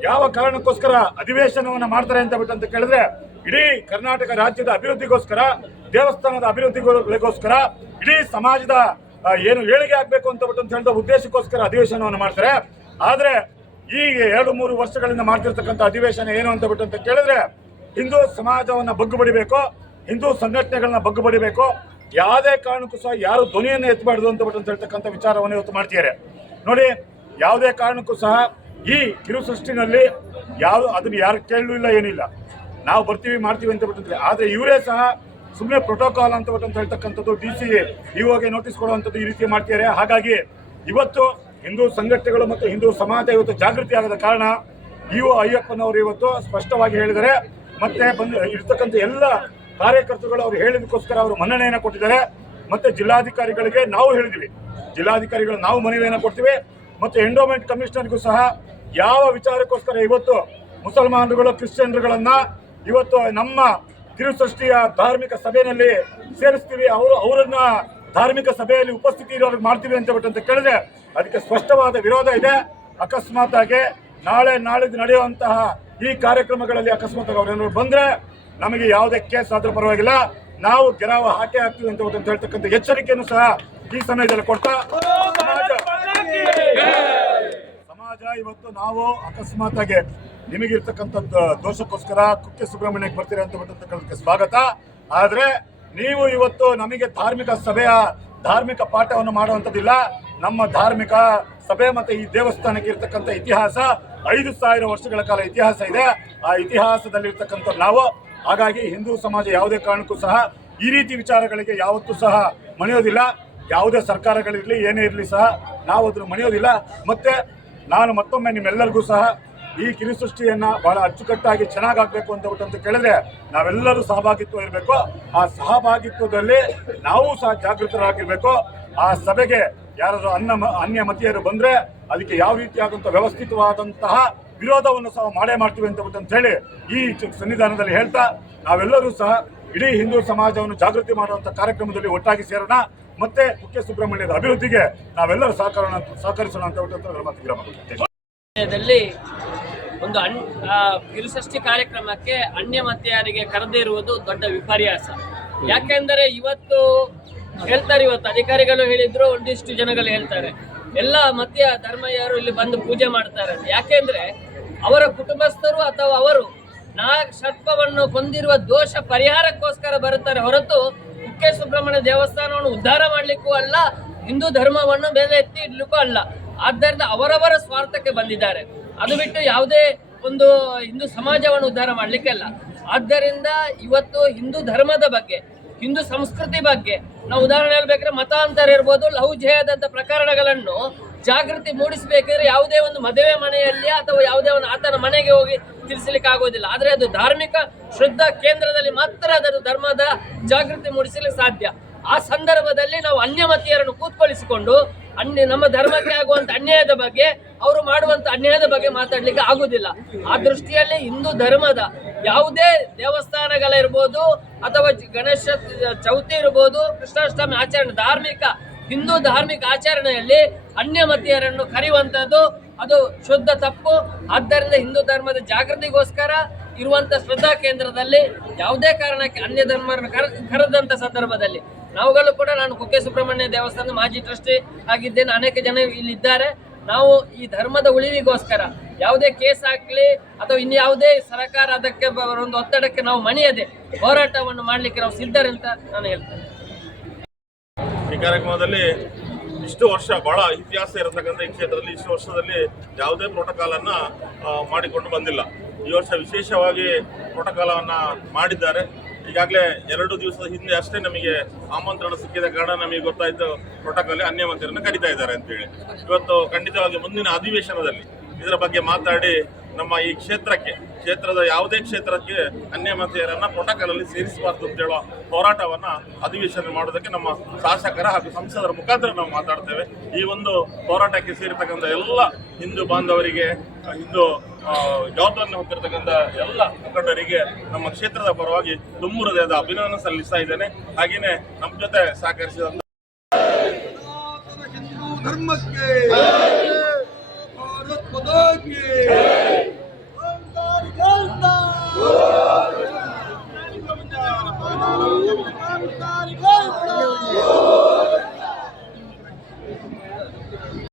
ಯಾವ ಕಾರಣಕ್ಕೋಸ್ಕರ ಅಧಿವೇಶನವನ್ನು ಮಾಡ್ತಾರೆ ಅಂತ ಬಿಟ್ಟು ಅಂತ ಕೇಳಿದ್ರೆ, ಇಡೀ ಕರ್ನಾಟಕ ರಾಜ್ಯದ ಅಭಿವೃದ್ಧಿಗೋಸ್ಕರ, ದೇವಸ್ಥಾನದ ಅಭಿವೃದ್ಧಿಗೋಸ್ಕರ, ಇಡೀ ಸಮಾಜದ ಏನು ಏಳಿಗೆ ಆಗಬೇಕು ಅಂತ ಬಿಟ್ಟು ಅಂತ ಹೇಳಿದ ಉದ್ದೇಶಕ್ಕೋಸ್ಕರ ಅಧಿವೇಶನವನ್ನು ಮಾಡ್ತಾರೆ. ಆದರೆ ಈಗ 2-3 ವರ್ಷಗಳಿಂದ ಮಾಡ್ತಿರ್ತಕ್ಕಂಥ ಅಧಿವೇಶನ ಏನು ಅಂತ ಬಿಟ್ಟು ಅಂತ ಕೇಳಿದ್ರೆ, ಹಿಂದೂ ಸಮಾಜವನ್ನು ಬಗ್ಗು ಬಡಿಬೇಕು, ಹಿಂದೂ ಸಂಘಟನೆಗಳನ್ನ ಬಗ್ಗು ಬಡಿಬೇಕು, ಯಾವುದೇ ಕಾರಣಕ್ಕೂ ಸಹ ಯಾರು ಧ್ವನಿಯನ್ನು ಎತ್ತಬಾರ್ದು ಅಂತ ಬಿಟ್ಟು ಅಂತ ಹೇಳ್ತಕ್ಕಂಥ ವಿಚಾರವನ್ನು ಇವತ್ತು ಮಾಡ್ತಿದ್ದಾರೆ. ನೋಡಿ, ಯಾವುದೇ ಕಾರಣಕ್ಕೂ ಸಹ ಈ ಕಿರುಸೃಷ್ಟಿನಲ್ಲಿ ಅದನ್ನು ಯಾರು ಕೇಳಲೂ ಇಲ್ಲ, ಏನಿಲ್ಲ, ನಾವು ಬರ್ತೀವಿ ಮಾಡ್ತೀವಿ ಅಂತ ಬಿಟ್ಟಿದ್ರೆ. ಆದರೆ ಇವರೇ ಸಹ ಸುಮ್ಮನೆ ಪ್ರೋಟೋಕಾಲ್ ಅಂತ ಬಿಟ್ಟು ಅಂತ ಹೇಳ್ತಕ್ಕಂಥದ್ದು DC ಇವಾಗೆ ನೋಟಿಸ್ ಕೊಡುವಂಥದ್ದು ಈ ರೀತಿ ಮಾಡ್ತಿದ್ದಾರೆ. ಹಾಗಾಗಿ ಇವತ್ತು ಹಿಂದೂ ಸಂಘಟನೆಗಳು ಮತ್ತು ಹಿಂದೂ ಸಮಾಜ ಇವತ್ತು ಜಾಗೃತಿ ಆಗದ ಕಾರಣ ಇಒ ಅಯ್ಯಪ್ಪನವರು ಇವತ್ತು ಸ್ಪಷ್ಟವಾಗಿ ಹೇಳಿದ್ದಾರೆ. ಮತ್ತೆ ಇರ್ತಕ್ಕಂಥ ಎಲ್ಲ ಕಾರ್ಯಕರ್ತರುಗಳು ಅವರು ಹೇಳಿದಕ್ಕೋಸ್ಕರ ಅವರು ಮನ್ನಣೆಯನ್ನು ಕೊಟ್ಟಿದ್ದಾರೆ. ಮತ್ತೆ ಜಿಲ್ಲಾಧಿಕಾರಿಗಳಿಗೆ ನಾವು ಹೇಳಿದ್ವಿ, ಜಿಲ್ಲಾಧಿಕಾರಿಗಳು ನಾವು ಮನವಿಯನ್ನು ಕೊಡ್ತೀವಿ. ಮತ್ತು ಎಂಡೋಮೆಂಟ್ ಕಮಿಷನರ್ಗೂ ಸಹ ಯಾವ ವಿಚಾರಕ್ಕೋಸ್ಕರ ಇವತ್ತು ಮುಸಲ್ಮಾನರುಗಳು ಕ್ರಿಶ್ಚಿಯನ್ರುಗಳನ್ನ ಇವತ್ತು ನಮ್ಮ ಕಿರುಸೃಷ್ಟಿಯ ಧಾರ್ಮಿಕ ಸಭೆಯಲ್ಲಿ ಸೇರಿಸ್ತೀವಿ, ಅವರನ್ನ ಧಾರ್ಮಿಕ ಸಭೆಯಲ್ಲಿ ಉಪಸ್ಥಿತಿ ಇರೋರಿಗೆ ಮಾಡ್ತೀವಿ ಅಂತ ಬಿಟ್ಟು ಅಂತ ಕೇಳಿದ್ರೆ ಅದಕ್ಕೆ ಸ್ಪಷ್ಟವಾದ ವಿರೋಧ ಇದೆ. ಅಕಸ್ಮಾತ್ ಆಗಿ ನಾಳಿದ್ದು ನಡೆಯುವಂತಹ ಈ ಕಾರ್ಯಕ್ರಮಗಳಲ್ಲಿ ಅಕಸ್ಮಾತ್ ಆಗಿ ಅವರೇನಾದ್ರು ಬಂದ್ರೆ ನಮಗೆ ಯಾವುದೇ ಕೇಸ್ ಆದ್ರೂ ಪರವಾಗಿಲ್ಲ, ನಾವು ಗೆರಾವ ಹಾಕೇ ಹಾಕ್ತೀವಿ ಅಂತ ಹೇಳ್ತಕ್ಕಂಥ ಎಚ್ಚರಿಕೆಯನ್ನು ಸಹ ಈ ಸಮಯದಲ್ಲಿ ಕೊಡ್ತಾ, ಸಮಾಜ ಇವತ್ತು ನಾವು ಅಕಸ್ಮಾತ್ ಆಗಿ ನಿಮಗಿರ್ತಕ್ಕಂಥದ್ದು ದೋಷಕ್ಕೋಸ್ಕರ ಕುಕ್ಕೆ ಸುಬ್ರಹ್ಮಣ್ಯಕ್ಕೆ ಬರ್ತೀರಾ ಅಂತ ಬಿಟ್ಟಂತಕ್ಕಂಥ ಸ್ವಾಗತ. ಆದರೆ ನೀವು ಇವತ್ತು ನಮಗೆ ಧಾರ್ಮಿಕ ಸಭೆಯ ಧಾರ್ಮಿಕ ಪಾಠವನ್ನು ಮಾಡುವಂಥದ್ದಿಲ್ಲ. ನಮ್ಮ ಧಾರ್ಮಿಕ ಸಭೆ ಮತ್ತು ಈ ದೇವಸ್ಥಾನಕ್ಕೆ ಇರ್ತಕ್ಕಂಥ ಇತಿಹಾಸ 5000 ವರ್ಷಗಳ ಕಾಲ ಇತಿಹಾಸ ಇದೆ. ಆ ಇತಿಹಾಸದಲ್ಲಿರ್ತಕ್ಕಂಥ ನಾವು, ಹಾಗಾಗಿ ಹಿಂದೂ ಸಮಾಜ ಯಾವುದೇ ಕಾರಣಕ್ಕೂ ಸಹ ಈ ರೀತಿ ವಿಚಾರಗಳಿಗೆ ಯಾವತ್ತೂ ಸಹ ಮಣಿಯೋದಿಲ್ಲ. ಯಾವುದೇ ಸರ್ಕಾರಗಳಿರಲಿ ಏನೇ ಇರಲಿ ಸಹ ನಾವು ಅದನ್ನು ಮಣಿಯೋದಿಲ್ಲ. ಮತ್ತು ನಾನು ಮತ್ತೊಮ್ಮೆ ನಿಮ್ಮೆಲ್ಲರಿಗೂ ಸಹ ಈ ಕಿರುಸೃಷ್ಟಿಯನ್ನು ಬಹಳ ಅಚ್ಚುಕಟ್ಟಾಗಿ ಚೆನ್ನಾಗಾಗಬೇಕು ಅಂತ ಕೇಳಿದ್ರೆ ನಾವೆಲ್ಲರೂ ಸಹಭಾಗಿತ್ವ ಇರಬೇಕು. ಆ ಸಹಭಾಗಿತ್ವದಲ್ಲಿ ನಾವು ಸಹ ಜಾಗೃತರಾಗಿರ್ಬೇಕು. ಆ ಸಭೆಗೆ ಯಾರಾದರೂ ಅನ್ಯ ಮತೀಯರು ಬಂದರೆ ಅದಕ್ಕೆ ಯಾವ ರೀತಿಯಾದಂಥ ವ್ಯವಸ್ಥಿತವಾದಂತಹ ವಿರೋಧವನ್ನು ಸಹ ಮಾಡೇ ಮಾಡ್ತೀವಿ ಅಂತ ಹೇಳಿ ಈ ಸನ್ನಿಧಾನದಲ್ಲಿ ಹೇಳ್ತಾ, ನಾವೆಲ್ಲರೂ ಸಹ ಇಡೀ ಹಿಂದೂ ಸಮಾಜವನ್ನು ಜಾಗೃತಿ ಮಾಡುವಂಥ ಕಾರ್ಯಕ್ರಮದಲ್ಲಿ ಒಟ್ಟಾಗಿ ಸೇರೋಣ. ಮತ್ತೆ ಕುಕ್ಕೆ ಸುಬ್ರಹ್ಮಣ್ಯದ ಅಭಿವೃದ್ಧಿಗೆ ನಾವೆಲ್ಲರೂ ಸಹಕರಿಸೋಣ ಅಂತ ಒಂದು ಕಿರುಸೃಷ್ಟಿ ಕಾರ್ಯಕ್ರಮಕ್ಕೆ ಅನ್ಯ ಮತೀಯರಿಗೆ ಕರೆದಿರುವುದು ದೊಡ್ಡ ವಿಪರ್ಯಾಸ. ಯಾಕೆಂದರೆ ಇವತ್ತು ಅಧಿಕಾರಿಗಳು ಹೇಳಿದ್ರು, ಒಂದಿಷ್ಟು ಜನಗಳು ಹೇಳ್ತಾರೆ, ಎಲ್ಲ ಮತೀಯ ಧರ್ಮೀಯರು ಇಲ್ಲಿ ಬಂದು ಪೂಜೆ ಮಾಡ್ತಾರೆ. ಯಾಕೆಂದ್ರೆ ಅವರ ಕುಟುಂಬಸ್ಥರು ಅಥವಾ ಅವರು ನಾಗಸರ್ಪವನ್ನು ಕೊಂದಿರುವ ದೋಷ ಪರಿಹಾರಕ್ಕೋಸ್ಕರ ಬರುತ್ತಾರೆ ಹೊರತು ಕುಕ್ಕೆ ಸುಬ್ರಹ್ಮಣ್ಯ ದೇವಸ್ಥಾನವನ್ನು ಉದ್ಧಾರ ಮಾಡ್ಲಿಕ್ಕೂ ಅಲ್ಲ, ಹಿಂದೂ ಧರ್ಮವನ್ನು ಮೇಲೆ ಎತ್ತಿ ಇಡ್ಲಿಕ್ಕೂ ಅಲ್ಲ. ಆದ್ದರಿಂದ ಅವರವರ ಸ್ವಾರ್ಥಕ್ಕೆ ಬಂದಿದ್ದಾರೆ, ಅದು ಬಿಟ್ಟು ಯಾವುದೇ ಒಂದು ಹಿಂದೂ ಸಮಾಜವನ್ನು ಉದ್ಧಾರ ಮಾಡ್ಲಿಕ್ಕೆ ಅಲ್ಲ. ಆದ್ದರಿಂದ ಇವತ್ತು ಹಿಂದೂ ಧರ್ಮದ ಬಗ್ಗೆ, ಹಿಂದೂ ಸಂಸ್ಕೃತಿ ಬಗ್ಗೆ ನಾವು ಉದಾಹರಣೆ ಹೇಳ್ಬೇಕಾದ್ರೆ ಮತಾಂತರ ಇರ್ಬೋದು, ಲವ್ ಜಿಹಾದ್ ಪ್ರಕರಣಗಳನ್ನು ಜಾಗೃತಿ ಮೂಡಿಸಬೇಕಿದ್ರೆ ಯಾವುದೇ ಒಂದು ಮದುವೆ ಮನೆಯಲ್ಲಿ ಅಥವಾ ಯಾವುದೇ ಒಂದು ಆತನ ಮನೆಗೆ ಹೋಗಿ ತಿಳಿಸಲಿಕ್ಕೆ ಆಗೋದಿಲ್ಲ. ಆದರೆ ಅದು ಧಾರ್ಮಿಕ ಶ್ರದ್ಧಾ ಕೇಂದ್ರದಲ್ಲಿ ಮಾತ್ರ ಅದರ ಧರ್ಮದ ಜಾಗೃತಿ ಮೂಡಿಸಲಿಕ್ಕೆ ಸಾಧ್ಯ. ಆ ಸಂದರ್ಭದಲ್ಲಿ ನಾವು ಅನ್ಯಮತೀಯರನ್ನು ಕೂತ್ಕೊಳಿಸಿಕೊಂಡು ನಮ್ಮ ಧರ್ಮಕ್ಕೆ ಆಗುವಂತ ಅನ್ಯಾಯದ ಬಗ್ಗೆ, ಅವರು ಮಾಡುವಂತ ಅನ್ಯಾಯದ ಬಗ್ಗೆ ಮಾತಾಡ್ಲಿಕ್ಕೆ ಆಗುದಿಲ್ಲ. ಆ ದೃಷ್ಟಿಯಲ್ಲಿ ಹಿಂದೂ ಧರ್ಮದ ಯಾವುದೇ ದೇವಸ್ಥಾನಗಳಿರ್ಬೋದು ಅಥವಾ ಗಣೇಶ ಚೌತಿ ಇರ್ಬೋದು, ಕೃಷ್ಣಾಷ್ಟಮಿ ಆಚರಣೆ, ಹಿಂದೂ ಧಾರ್ಮಿಕ ಆಚರಣೆಯಲ್ಲಿ ಅನ್ಯಮತೀಯರನ್ನು ಕರೆಯುವಂಥದ್ದು ಅದು ಶುದ್ಧ ತಪ್ಪು. ಆದ್ದರಿಂದ ಹಿಂದೂ ಧರ್ಮದ ಜಾಗೃತಿಗೋಸ್ಕರ ಇರುವಂತ ಶ್ರದ್ಧಾ ಕೇಂದ್ರದಲ್ಲಿ ಯಾವುದೇ ಕಾರಣಕ್ಕೆ ಅನ್ಯ ಧರ್ಮವನ್ನು ಕರೆದಂತ ಸಂದರ್ಭದಲ್ಲಿ ನಾವುಗಳು ಕೂಡ, ನಾನು ಕುಕ್ಕೆ ಸುಬ್ರಹ್ಮಣ್ಯ ದೇವಸ್ಥಾನದ ಮಾಜಿ ಟ್ರಸ್ಟಿ ಆಗಿದ್ದೇನೆ, ಅನೇಕ ಜನ ಇಲ್ಲಿದ್ದಾರೆ. ನಾವು ಈ ಧರ್ಮದ ಉಳಿವಿಗೋಸ್ಕರ ಯಾವುದೇ ಕೇಸ್ ಹಾಕ್ಲಿ ಅಥವಾ ಇನ್ಯಾವುದೇ ಸರ್ಕಾರ ಅದಕ್ಕೆ ಒಂದು ಒತ್ತಡಕ್ಕೆ ನಾವು ಮಣಿಯದೆ ಹೋರಾಟವನ್ನು ಮಾಡಲಿಕ್ಕೆ ನಾವು ಸಿದ್ಧರಂತ ನಾನು ಹೇಳ್ತೇನೆ. ಈ ಕಾರ್ಯಕ್ರಮದಲ್ಲಿ ಇಷ್ಟು ವರ್ಷ ಬಹಳ ಇತಿಹಾಸ ಇರತಕ್ಕಂಥ ಈ ಕ್ಷೇತ್ರದಲ್ಲಿ ಇಷ್ಟು ವರ್ಷದಲ್ಲಿ ಯಾವುದೇ ಪ್ರೋಟೋಕಾಲ್ ಅನ್ನ ಮಾಡಿಕೊಂಡು ಬಂದಿಲ್ಲ. ಈ ವರ್ಷ ವಿಶೇಷವಾಗಿ ಪ್ರೋಟೋಕಾಲ್ ಅನ್ನ ಮಾಡಿದ್ದಾರೆ. ಈಗಾಗಲೇ 2 ದಿವಸದ ಹಿಂದೆ ಅಷ್ಟೇ ನಮಗೆ ಆಮಂತ್ರಣ ಸಿಕ್ಕಿದ ಕಾರಣ ನಮಗೆ ಗೊತ್ತಾಯ್ತು ಪ್ರೋಟೋಕಾಲ್ ಅನ್ಯಮಂತ್ರಿಯನ್ನು ಕರೀತಾ ಇದ್ದಾರೆ ಅಂತೇಳಿ. ಇವತ್ತು ಖಂಡಿತವಾಗಿ ಮುಂದಿನ ಅಧಿವೇಶನದಲ್ಲಿ ಇದರ ಬಗ್ಗೆ ಮಾತಾಡಿ ನಮ್ಮ ಈ ಕ್ಷೇತ್ರದ ಯಾವುದೇ ಕ್ಷೇತ್ರಕ್ಕೆ ಅನ್ಯಮತೀಯರನ್ನ ಪ್ರೋಟೋಕಾಲಲ್ಲಿ ಸೇರಿಸಬಾರ್ದು ಅಂತ ಹೇಳೋ ಹೋರಾಟವನ್ನ ಅಧಿವೇಶನ ಮಾಡೋದಕ್ಕೆ ನಮ್ಮ ಶಾಸಕರ ಹಾಗೂ ಸಂಸದರ ಮುಖಾಂತರ ನಾವು ಮಾತಾಡ್ತೇವೆ. ಈ ಒಂದು ಹೋರಾಟಕ್ಕೆ ಸೇರಿರ್ತಕ್ಕಂಥ ಎಲ್ಲ ಹಿಂದೂ ಬಾಂಧವರಿಗೆ, ಹಿಂದೂ ಜವಾಬ್ದಾರಿಯನ್ನು ಹೊತ್ತಿರತಕ್ಕಂಥ ಎಲ್ಲ ಮುಖಂಡರಿಗೆ ನಮ್ಮ ಕ್ಷೇತ್ರದ ಪರವಾಗಿ ತುಂಬ ಹೃದಯದ ಅಭಿನಂದನೆ ಸಲ್ಲಿಸ್ತಾ ಇದ್ದೇನೆ. ಹಾಗೆಯೇ ನಮ್ಮ ಜೊತೆ ಸಹಕರಿಸಿದಂತ ಧರ್ಮಕ್ಕೆ